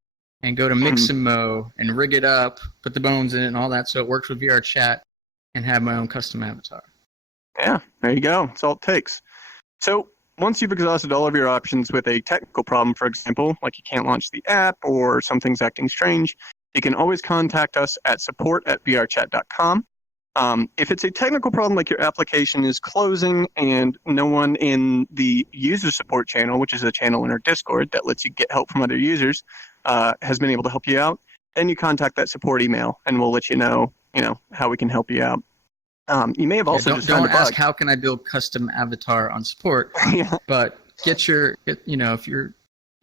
and go to Mixamo and rig it up, put the bones in it and all that so it works with VRChat, and have my own custom avatar. Yeah, there you go. That's all it takes. So once you've exhausted all of your options with a technical problem, for example, like you can't launch the app or something's acting strange, you can always contact us at support@vrchat.com. If it's a technical problem like your application is closing and no one in the user support channel, which is a channel in our Discord that lets you get help from other users, has been able to help you out, then you contact that support email and we'll let you know how we can help you out. You may have also just found a bug. Don't ask how can I build custom avatar on support, but if you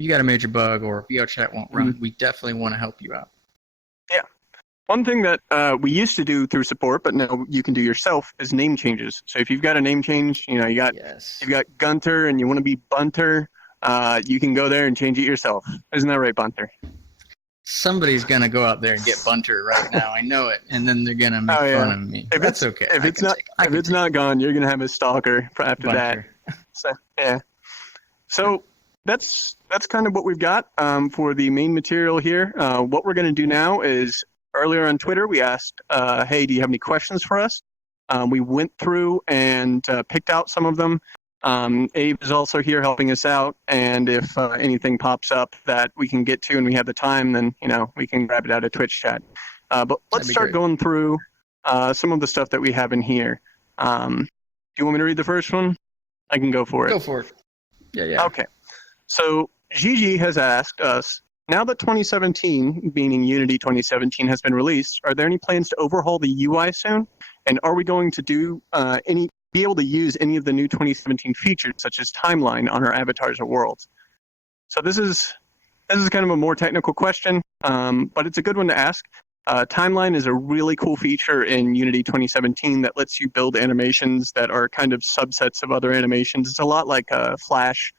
got a major bug or VRChat won't run, we definitely want to help you out. Yeah. One thing that we used to do through support, but now you can do yourself, is name changes. So if you've got a name change, you've got Gunter and you want to be Bunter, you can go there and change it yourself. Isn't that right, Bunter? Somebody's going to go out there and get Bunter right now. I know it. And then they're going to make fun of me. That's okay. If it's not gone, you're going to have a stalker after Bunter. that. So, yeah. So that's kind of what we've got for the main material here. What we're going to do now is, earlier on Twitter, we asked, hey, do you have any questions for us? We went through and picked out some of them. Abe is also here helping us out, and if anything pops up that we can get to and we have the time, then we can grab it out of Twitch chat. But let's start going through some of the stuff that we have in here. Do you want me to read the first one? I can go for it. Go for it. Yeah. Okay. So Gigi has asked us, now that 2017, meaning Unity 2017, has been released, are there any plans to overhaul the UI soon? And are we going to be able to use any of the new 2017 features, such as timeline, on our avatars or worlds? So this is kind of a more technical question, but it's a good one to ask. Timeline is a really cool feature in Unity 2017 that lets you build animations that are kind of subsets of other animations. It's a lot like Flash,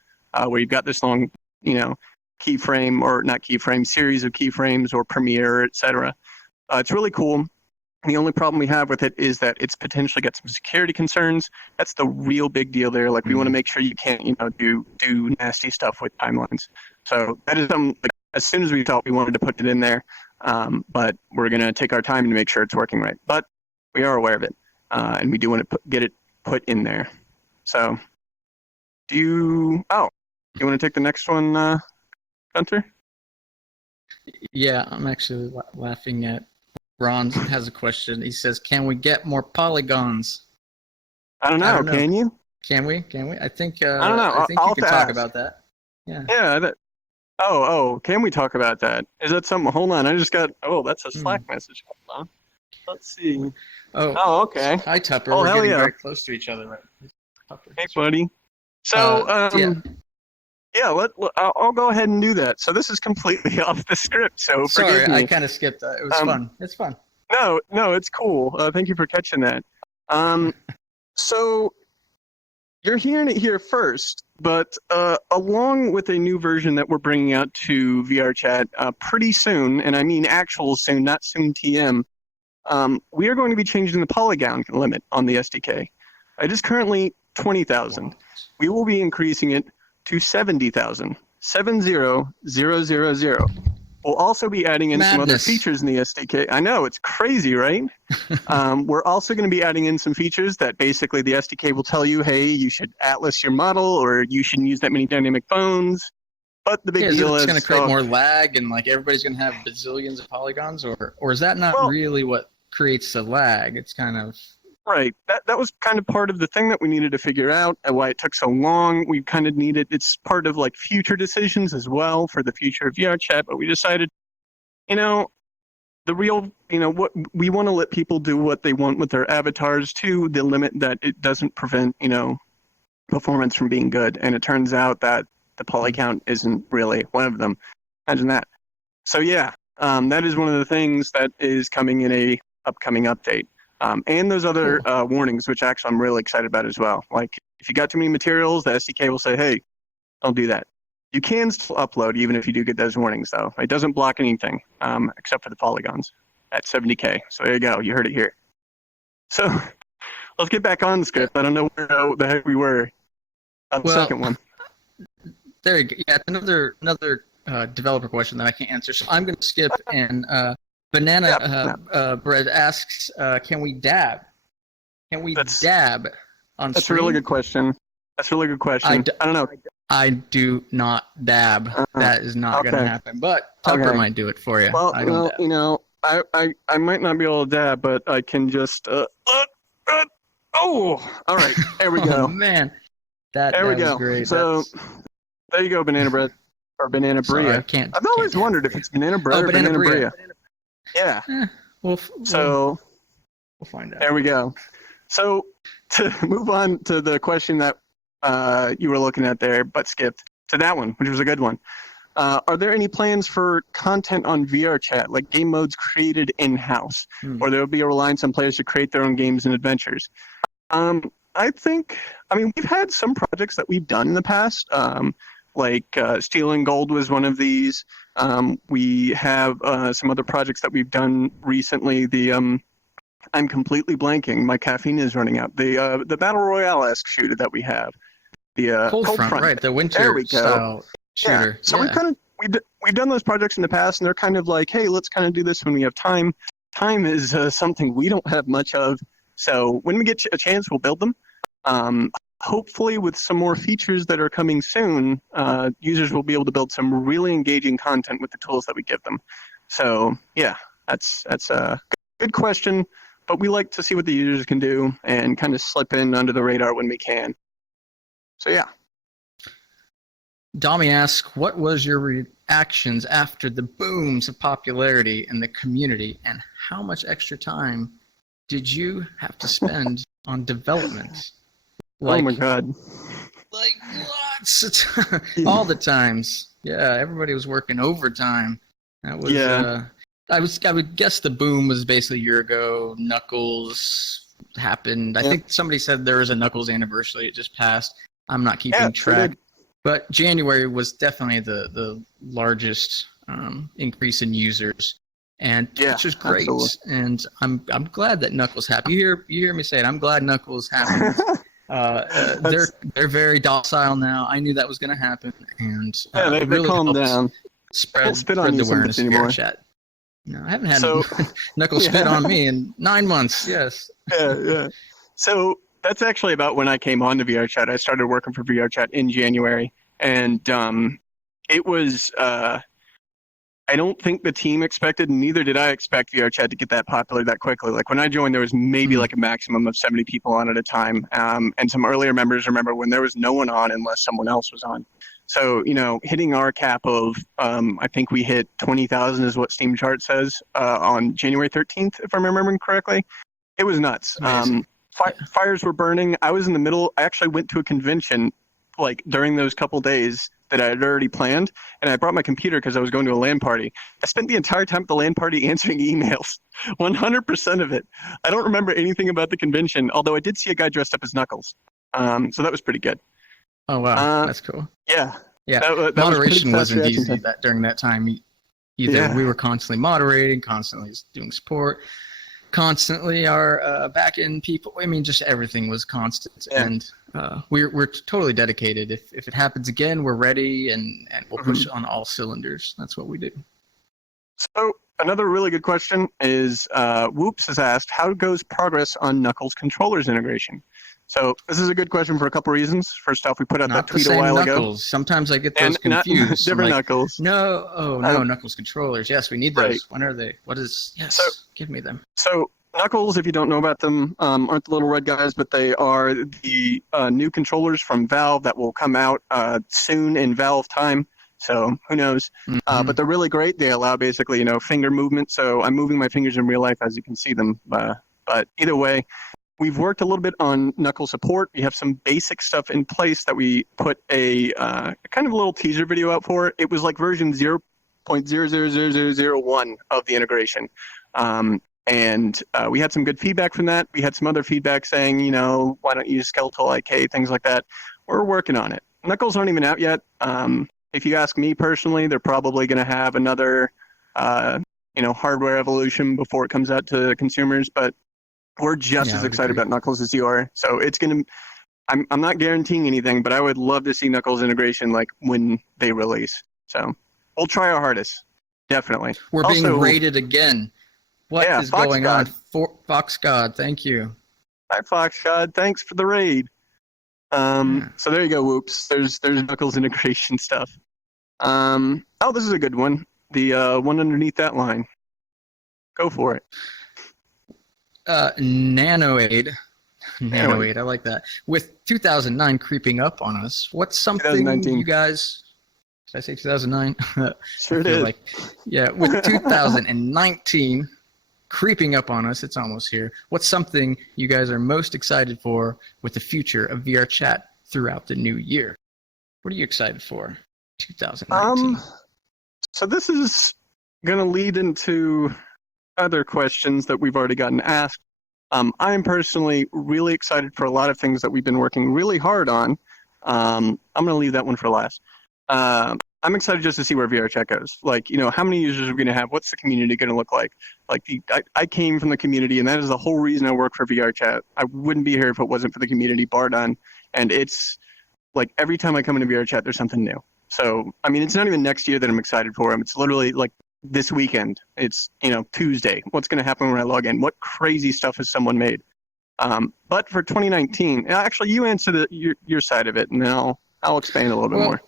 where you've got this long, keyframe, or not keyframe, series of keyframes, or Premiere, etc. It's really cool. The only problem we have with it is that it's potentially got some security concerns. That's the real big deal there. Like, we want to make sure you can't, do nasty stuff with timelines. So that is something, like, as soon as we thought, we wanted to put it in there, but we're going to take our time to make sure it's working right. But we are aware of it, and we do want to get it put in there. So do you want to take the next one, Gunter? Yeah, I'm actually laughing at Ron has a question. He says, can we get more polygons? I don't know. Can you? Can we? I think I don't know. I think I'll you can talk about that. Yeah. Yeah. Can we talk about that? Is that something? Hold on. I just got. Oh, that's a Slack message. Hold on. Let's see. Oh, okay. Hi, Tupper. Oh, We're hell getting very close to each other right now. Hey, buddy. So, I'll go ahead and do that. So this is completely off the script. So sorry, me. I kind of skipped that. It was fun. It's fun. No, it's cool. Thank you for catching that. So you're hearing it here first, but along with a new version that we're bringing out to VRChat pretty soon, and I mean actual soon, not soon TM, we are going to be changing the polygon limit on the SDK. It is currently 20,000. We will be increasing it to 70,000. 70000. We'll also be adding in some other features in the SDK. I know, it's crazy, right? We're also going to be adding in some features that basically the SDK will tell you, hey, you should atlas your model, or you shouldn't use that many dynamic bones. But the big deal is it's going to create more lag, and like everybody's going to have bazillions of polygons, or is that not really what creates the lag? It's kind of... Right. That was kind of part of the thing that we needed to figure out, and why it took so long. We kind of needed, it's part of like future decisions as well for the future of VRChat, but we decided, the real, what we want to let people do what they want with their avatars to the limit that it doesn't prevent, performance from being good. And it turns out that the poly count isn't really one of them. Imagine that. So yeah, that is one of the things that is coming in a upcoming update. And those other warnings, which actually I'm really excited about as well. Like if you got too many materials, the SDK will say, hey, don't do that. You can still upload even if you do get those warnings, though. It doesn't block anything except for the polygons at 70K. So there you go. You heard it here. So let's get back on the script. I don't know where the heck we were on the second one. There you go. Yeah, another developer question that I can't answer. So I'm going to skip. And Banana Bread asks, can we dab? Can we dab on That's stream? A really good question. That's a really good question. I don't know. I do not dab. That is not going to happen. But Tupper might do it for you. Well, I don't dab. you know, I might not be able to dab, but I can just. All right. There we go. Oh, man. That was great. So there you go, Banana Bread. Or Banana Bria. I've always wondered if it's Banana Bread or Banana Bria. Yeah. We'll find out. There we go. So to move on to the question that you were looking at there, but skipped to that one, which was a good one. Are there any plans for content on VRChat, like game modes created in-house, or there will be a reliance on players to create their own games and adventures? I think, we've had some projects that we've done in the past, like Steel and Gold was one of these. We have some other projects that we've done recently. I'm completely blanking. My caffeine is running out. The Battle Royale-esque shooter that we have. The Cold Front, right? The winter style shooter. Yeah. So we've done those projects in the past, and they're kind of like, hey, let's kind of do this when we have time. Time is something we don't have much of. So when we get a chance, we'll build them. Hopefully, with some more features that are coming soon, users will be able to build some really engaging content with the tools that we give them. So yeah, that's a good question. But we like to see what the users can do and kind of slip in under the radar when we can. So yeah. Dami asks, what was your reactions after the booms of popularity in the community, and how much extra time did you have to spend on development? Oh my God. Like lots of time. All the times. Yeah, everybody was working overtime. That was I would guess the boom was basically a year ago. Knuckles happened. I think somebody said there was a Knuckles anniversary. It just passed. I'm not keeping track. But January was definitely the largest increase in users, and which is great. Absolutely. And I'm glad that Knuckles happy. You hear me say it. I'm glad Knuckles happy. They're very docile now. I knew that was going to happen, and they really calmed down. Spread the awareness of VRChat. No, I haven't had Knuckles spit on me in 9 months. Yes. Yeah. So that's actually about when I came on to VRChat. I started working for VRChat in January, and it was. I don't think the team expected, neither did I expect VRChat to get that popular that quickly. Like when I joined, there was maybe like a maximum of 70 people on at a time. And some earlier members remember when there was no one on unless someone else was on. So, hitting our cap of, I think we hit 20,000 is what Steam chart says on January 13th, if I'm remembering correctly. It was nuts. Fires were burning. I was in the middle. I actually went to a convention like during those couple days that I had already planned, and I brought my computer because I was going to a LAN party. I spent the entire time at the LAN party answering emails, 100% of it. I don't remember anything about the convention, although I did see a guy dressed up as Knuckles. So that was pretty good. Oh, wow. That's cool. Yeah. That moderation wasn't easy during that time. Either we were constantly moderating, constantly doing support, constantly our back-end people. Just everything was constant. Yeah. And we're totally dedicated. If it happens again, we're ready, and we'll push on all cylinders. That's what we do. So another really good question is Whoops has asked, how goes progress on Knuckles controllers integration? So this is a good question for a couple reasons. First off, we put out that tweet a while ago. Sometimes I get those confused. Different Knuckles. No, Knuckles controllers. Yes, we need those. Right. When are they? What is? Yes, give me them. So Knuckles, if you don't know about them, aren't the little red guys, but they are the new controllers from Valve that will come out soon in Valve time. So who knows? But they're really great. They allow basically, finger movement. So I'm moving my fingers in real life as you can see them. But either way, we've worked a little bit on Knuckles support. We have some basic stuff in place that we put a kind of a little teaser video out for. It was like version 0.00001 of the integration. And we had some good feedback from that. We had some other feedback saying, why don't you use skeletal IK, things like that. We're working on it. Knuckles aren't even out yet. If you ask me personally, they're probably going to have another, hardware evolution before it comes out to consumers. But we're just as excited about Knuckles as you are. So it's going to. I'm not guaranteeing anything, but I would love to see Knuckles integration like when they release. So we'll try our hardest. Definitely. We're being rated again. What is Fox going God. on? Fox God, thank you. Hi, Fox God. Thanks for the raid. So there you go, Whoops. There's Knuckles integration stuff. This is a good one. The one underneath that line. Go for it. Nanoaid, I like that. With 2009 creeping up on us, what's something you guys... Did I say 2009? Sure did. With 2019 creeping up on us, it's almost here. What's something you guys are most excited for with the future of VRChat throughout the new year? What are you excited for? 2019. So this is going to lead into other questions that we've already gotten asked. I'm personally really excited for a lot of things that we've been working really hard on. I'm going to leave that one for last. I'm excited just to see where VRChat goes. How many users are we going to have? What's the community going to look like? I came from the community, and that is the whole reason I work for VRChat. I wouldn't be here if it wasn't for the community, bar none. And it's every time I come into VRChat, there's something new. So, it's not even next year that I'm excited for them. It's literally this weekend. It's, Tuesday. What's going to happen when I log in? What crazy stuff has someone made? But for 2019, actually, you answer your side of it, and then I'll expand a little bit more.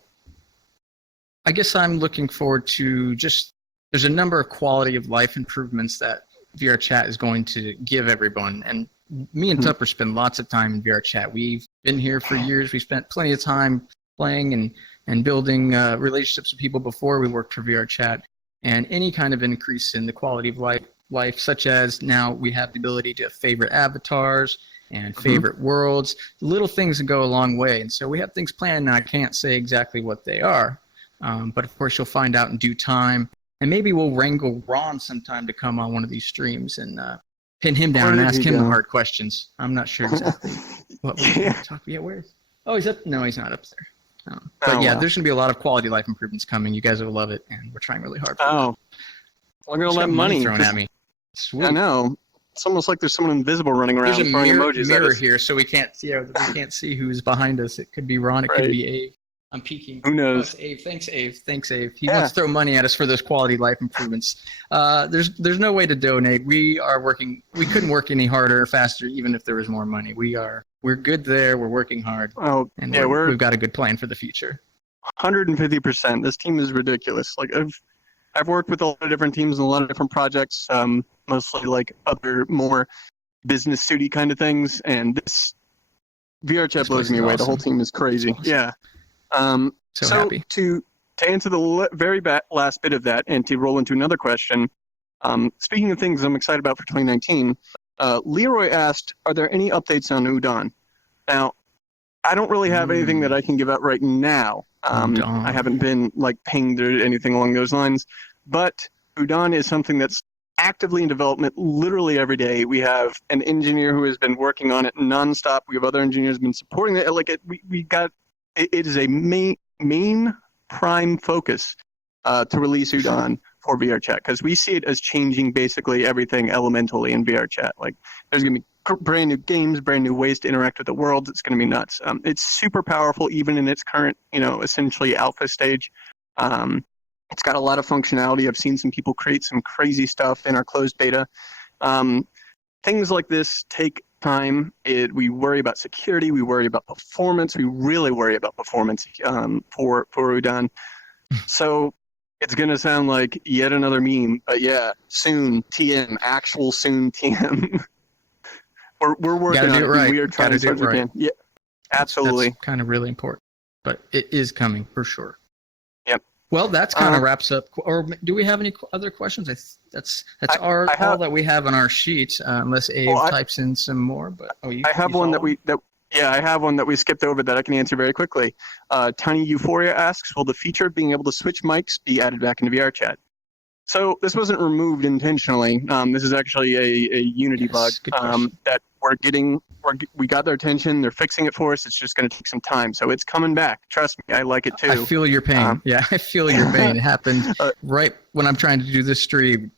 I guess I'm looking forward to there's a number of quality of life improvements that VRChat is going to give everyone. And me and Tupper spend lots of time in VRChat. We've been here for years. We spent plenty of time playing and building relationships with people before we worked for VRChat. And any kind of increase in the quality of life, such as now we have the ability to have favorite avatars and favorite worlds, little things that go a long way. And so we have things planned, and I can't say exactly what they are. But of course, you'll find out in due time. And maybe we'll wrangle Ron sometime to come on one of these streams and pin him down and ask him the hard questions. I'm not sure exactly what we're going to talk about. Where is he? Oh, he's up. No, he's not up there. But there's going to be a lot of quality life improvements coming. You guys will love it, and we're trying really hard for it. Look at all that money thrown at me. Sweet. I know. It's almost like there's someone invisible running around throwing emojis. There's a mirror here, so we can't see who's behind us. It could be Ron. It could be Abe. I'm peeking. Who knows? Oh, Abe. Thanks, Abe. He wants to throw money at us for those quality life improvements. There's no way to donate. We are working. We couldn't work any harder or faster, even if there was more money. We're good there. We're working hard. Oh, and we've got a good plan for the future. 150%. This team is ridiculous. I've worked with a lot of different teams and a lot of different projects, mostly other more business suity kind of things, and this VRChat blows me away. Awesome. The whole team is crazy. Awesome. Yeah. So happy. To answer the very last bit of that and to roll into another question, speaking of things I'm excited about for 2019, Leroy asked, are there any updates on Udon? Now, I don't really have anything that I can give out right now. I haven't been pinged or anything along those lines, but Udon is something that's actively in development literally every day. We have an engineer who has been working on it nonstop. We have other engineers who have been supporting it. It is a main prime focus to release Udon for VRChat, because we see it as changing basically everything elementally in VRChat. There's going to be brand new games, brand new ways to interact with the world. It's going to be nuts. It's super powerful even in its current, essentially alpha stage. It's got a lot of functionality. I've seen some people create some crazy stuff in our closed beta. Things like this take time. We worry about security. We worry about performance. We really worry about performance for Udon. So it's going to sound like yet another meme, but yeah, soon TM, actual soon TM. We're working on it. Right. We are trying to do it right. Yeah, absolutely. That's kind of really important, but it is coming for sure. Yep. Well, that's kind of wraps up. Or do we have any other questions? That's all that we have on our sheet, unless Abe types in some more. But I have one that Yeah, I have one that we skipped over that I can answer very quickly. Tiny Euphoria asks, will the feature of being able to switch mics be added back into VRChat? So this wasn't removed intentionally. This is actually a Unity bug Yes, good question. that we got their attention. They're fixing it for us. It's just going to take some time. So it's coming back. Trust me, I like it too. I feel your pain. Yeah, I feel your pain. It happened right when I'm trying to do this stream.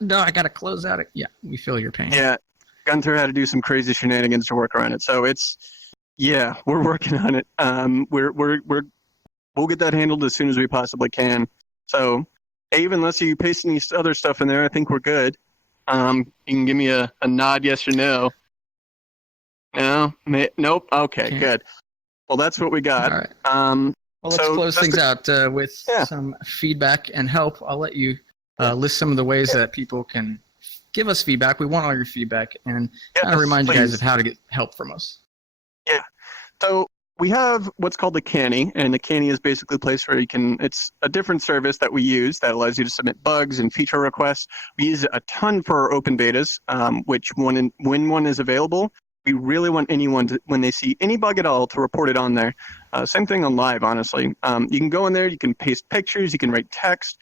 No, I got to close out it. Yeah, we feel your pain. Yeah, Gunter had to do some crazy shenanigans to work around it. So we're working on it. We'll get that handled as soon as we possibly can. So, Abe, unless you paste any other stuff in there, I think we're good. You can give me a nod, yes or no. No? Nope? Okay, Can't. good. Well, that's what we got. All right. Well, let's close things out with some feedback and help. I'll let you list some of the ways that people can give us feedback. We want all your feedback and kind of remind you guys of how to get help from us. Yeah. So we have what's called the Canny, and the Canny is basically a place where it's a different service that we use that allows you to submit bugs and feature requests. We use it a ton for our open betas, when one is available, we really want anyone to, when they see any bug at all, to report it on there. Same thing on live, honestly. You can go in there, you can paste pictures, you can write text.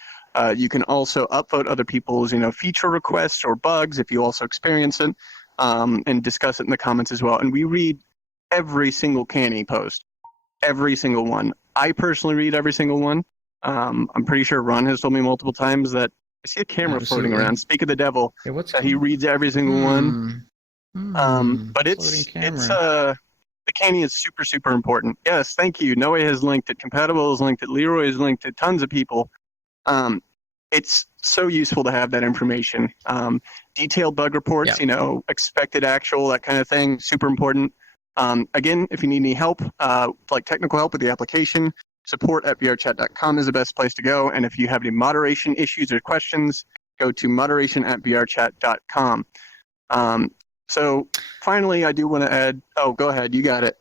You can also upvote other people's, feature requests or bugs if you also experience it, and discuss it in the comments as well. And we read every single Canny post, every single one. I personally read every single one. I'm pretty sure Ron has told me multiple times that I see a camera floating around. Speak of the devil. Hey, that he reads every single one. But it's the Canny is super, super important. Yes, thank you. Noe has linked it. Compatible has linked it. Leroy has linked it. Tons of people. It's so useful to have that information. Detailed bug reports, expected actual, that kind of thing, super important. Again, if you need any help, like technical help with the application, support@vrchat.com is the best place to go. And if you have any moderation issues or questions, go to moderation@vrchat.com. So finally, I do want to add, go ahead, you got it.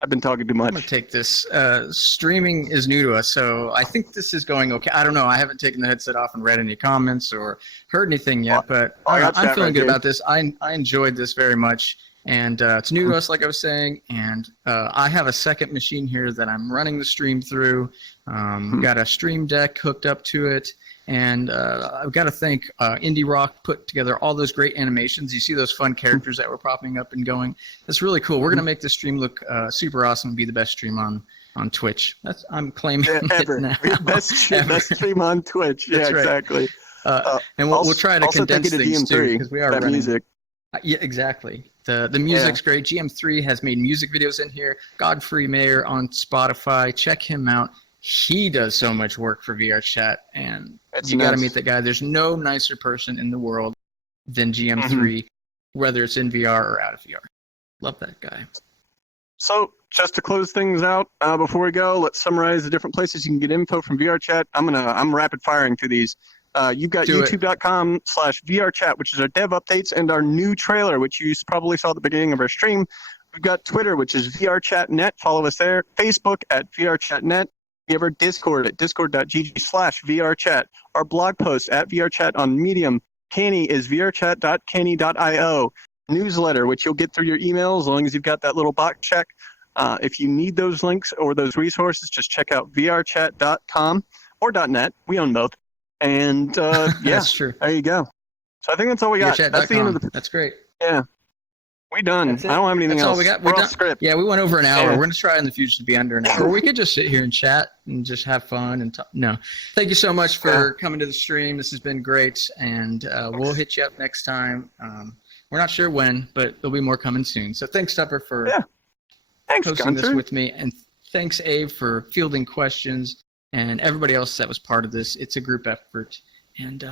I've been talking too much. I'm going to take this. Streaming is new to us, so I think this is going okay. I don't know. I haven't taken the headset off and read any comments or heard anything yet, but I'm feeling good about this. I enjoyed this very much, and it's new to us, like I was saying, and I have a second machine here that I'm running the stream through. Got a stream deck hooked up to it, and I've got to thank Indie Rock put together all those great animations. You see those fun characters that were popping up and going. It's really cool. We're going to make this stream look super awesome and be the best stream on Twitch. I'm claiming ever. Now. Best stream on Twitch. Yeah, right. Exactly. And we'll try to condense things too, because we are running. Music. Yeah, exactly. The music's great. GM3 has made music videos in here. Godfrey Mayer on Spotify. Check him out. He does so much work for VRChat, and you got to meet that guy. There's no nicer person in the world than GM3, whether it's in VR or out of VR. Love that guy. So just to close things out, before we go, let's summarize the different places you can get info from VRChat. I'm rapid firing through these. You've got youtube.com/VRChat, which is our dev updates and our new trailer, which you probably saw at the beginning of our stream. We've got Twitter, which is VRChatNet. Follow us there. Facebook @VRChatNet. We have our Discord at discord.gg/VRChat. Our blog post at VRChat on Medium. Canny is vrchat.canny.io. Newsletter, which you'll get through your email as long as you've got that little box check. If you need those links or those resources, just check out vrchat.com or .net. We own both. And That's true. There you go. So I think that's all we got. That's the end of the. That's great. Yeah. We done. I don't have anything else. All we got. We're off script. Yeah, we went over an hour. We're going to try in the future to be under an hour. Or we could just sit here and chat and just have fun and talk. No. Thank you so much for coming to the stream. This has been great, and we'll hit you up next time. We're not sure when, but there'll be more coming soon. So thanks, Tupper, for hosting this with me, and thanks, Abe, for fielding questions, and everybody else that was part of this. It's a group effort, and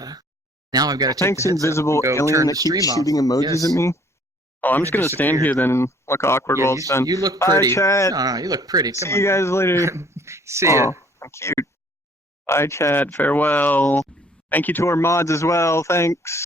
now I've got to take thanks, invisible alien that keeps shooting emojis at me. Oh, I'm just going to stand here then and look awkward while it's done. You look pretty. Bye, chat. No, you look pretty. Come on. See you guys later. See ya. I'm cute. Bye, chat. Farewell. Thank you to our mods as well. Thanks.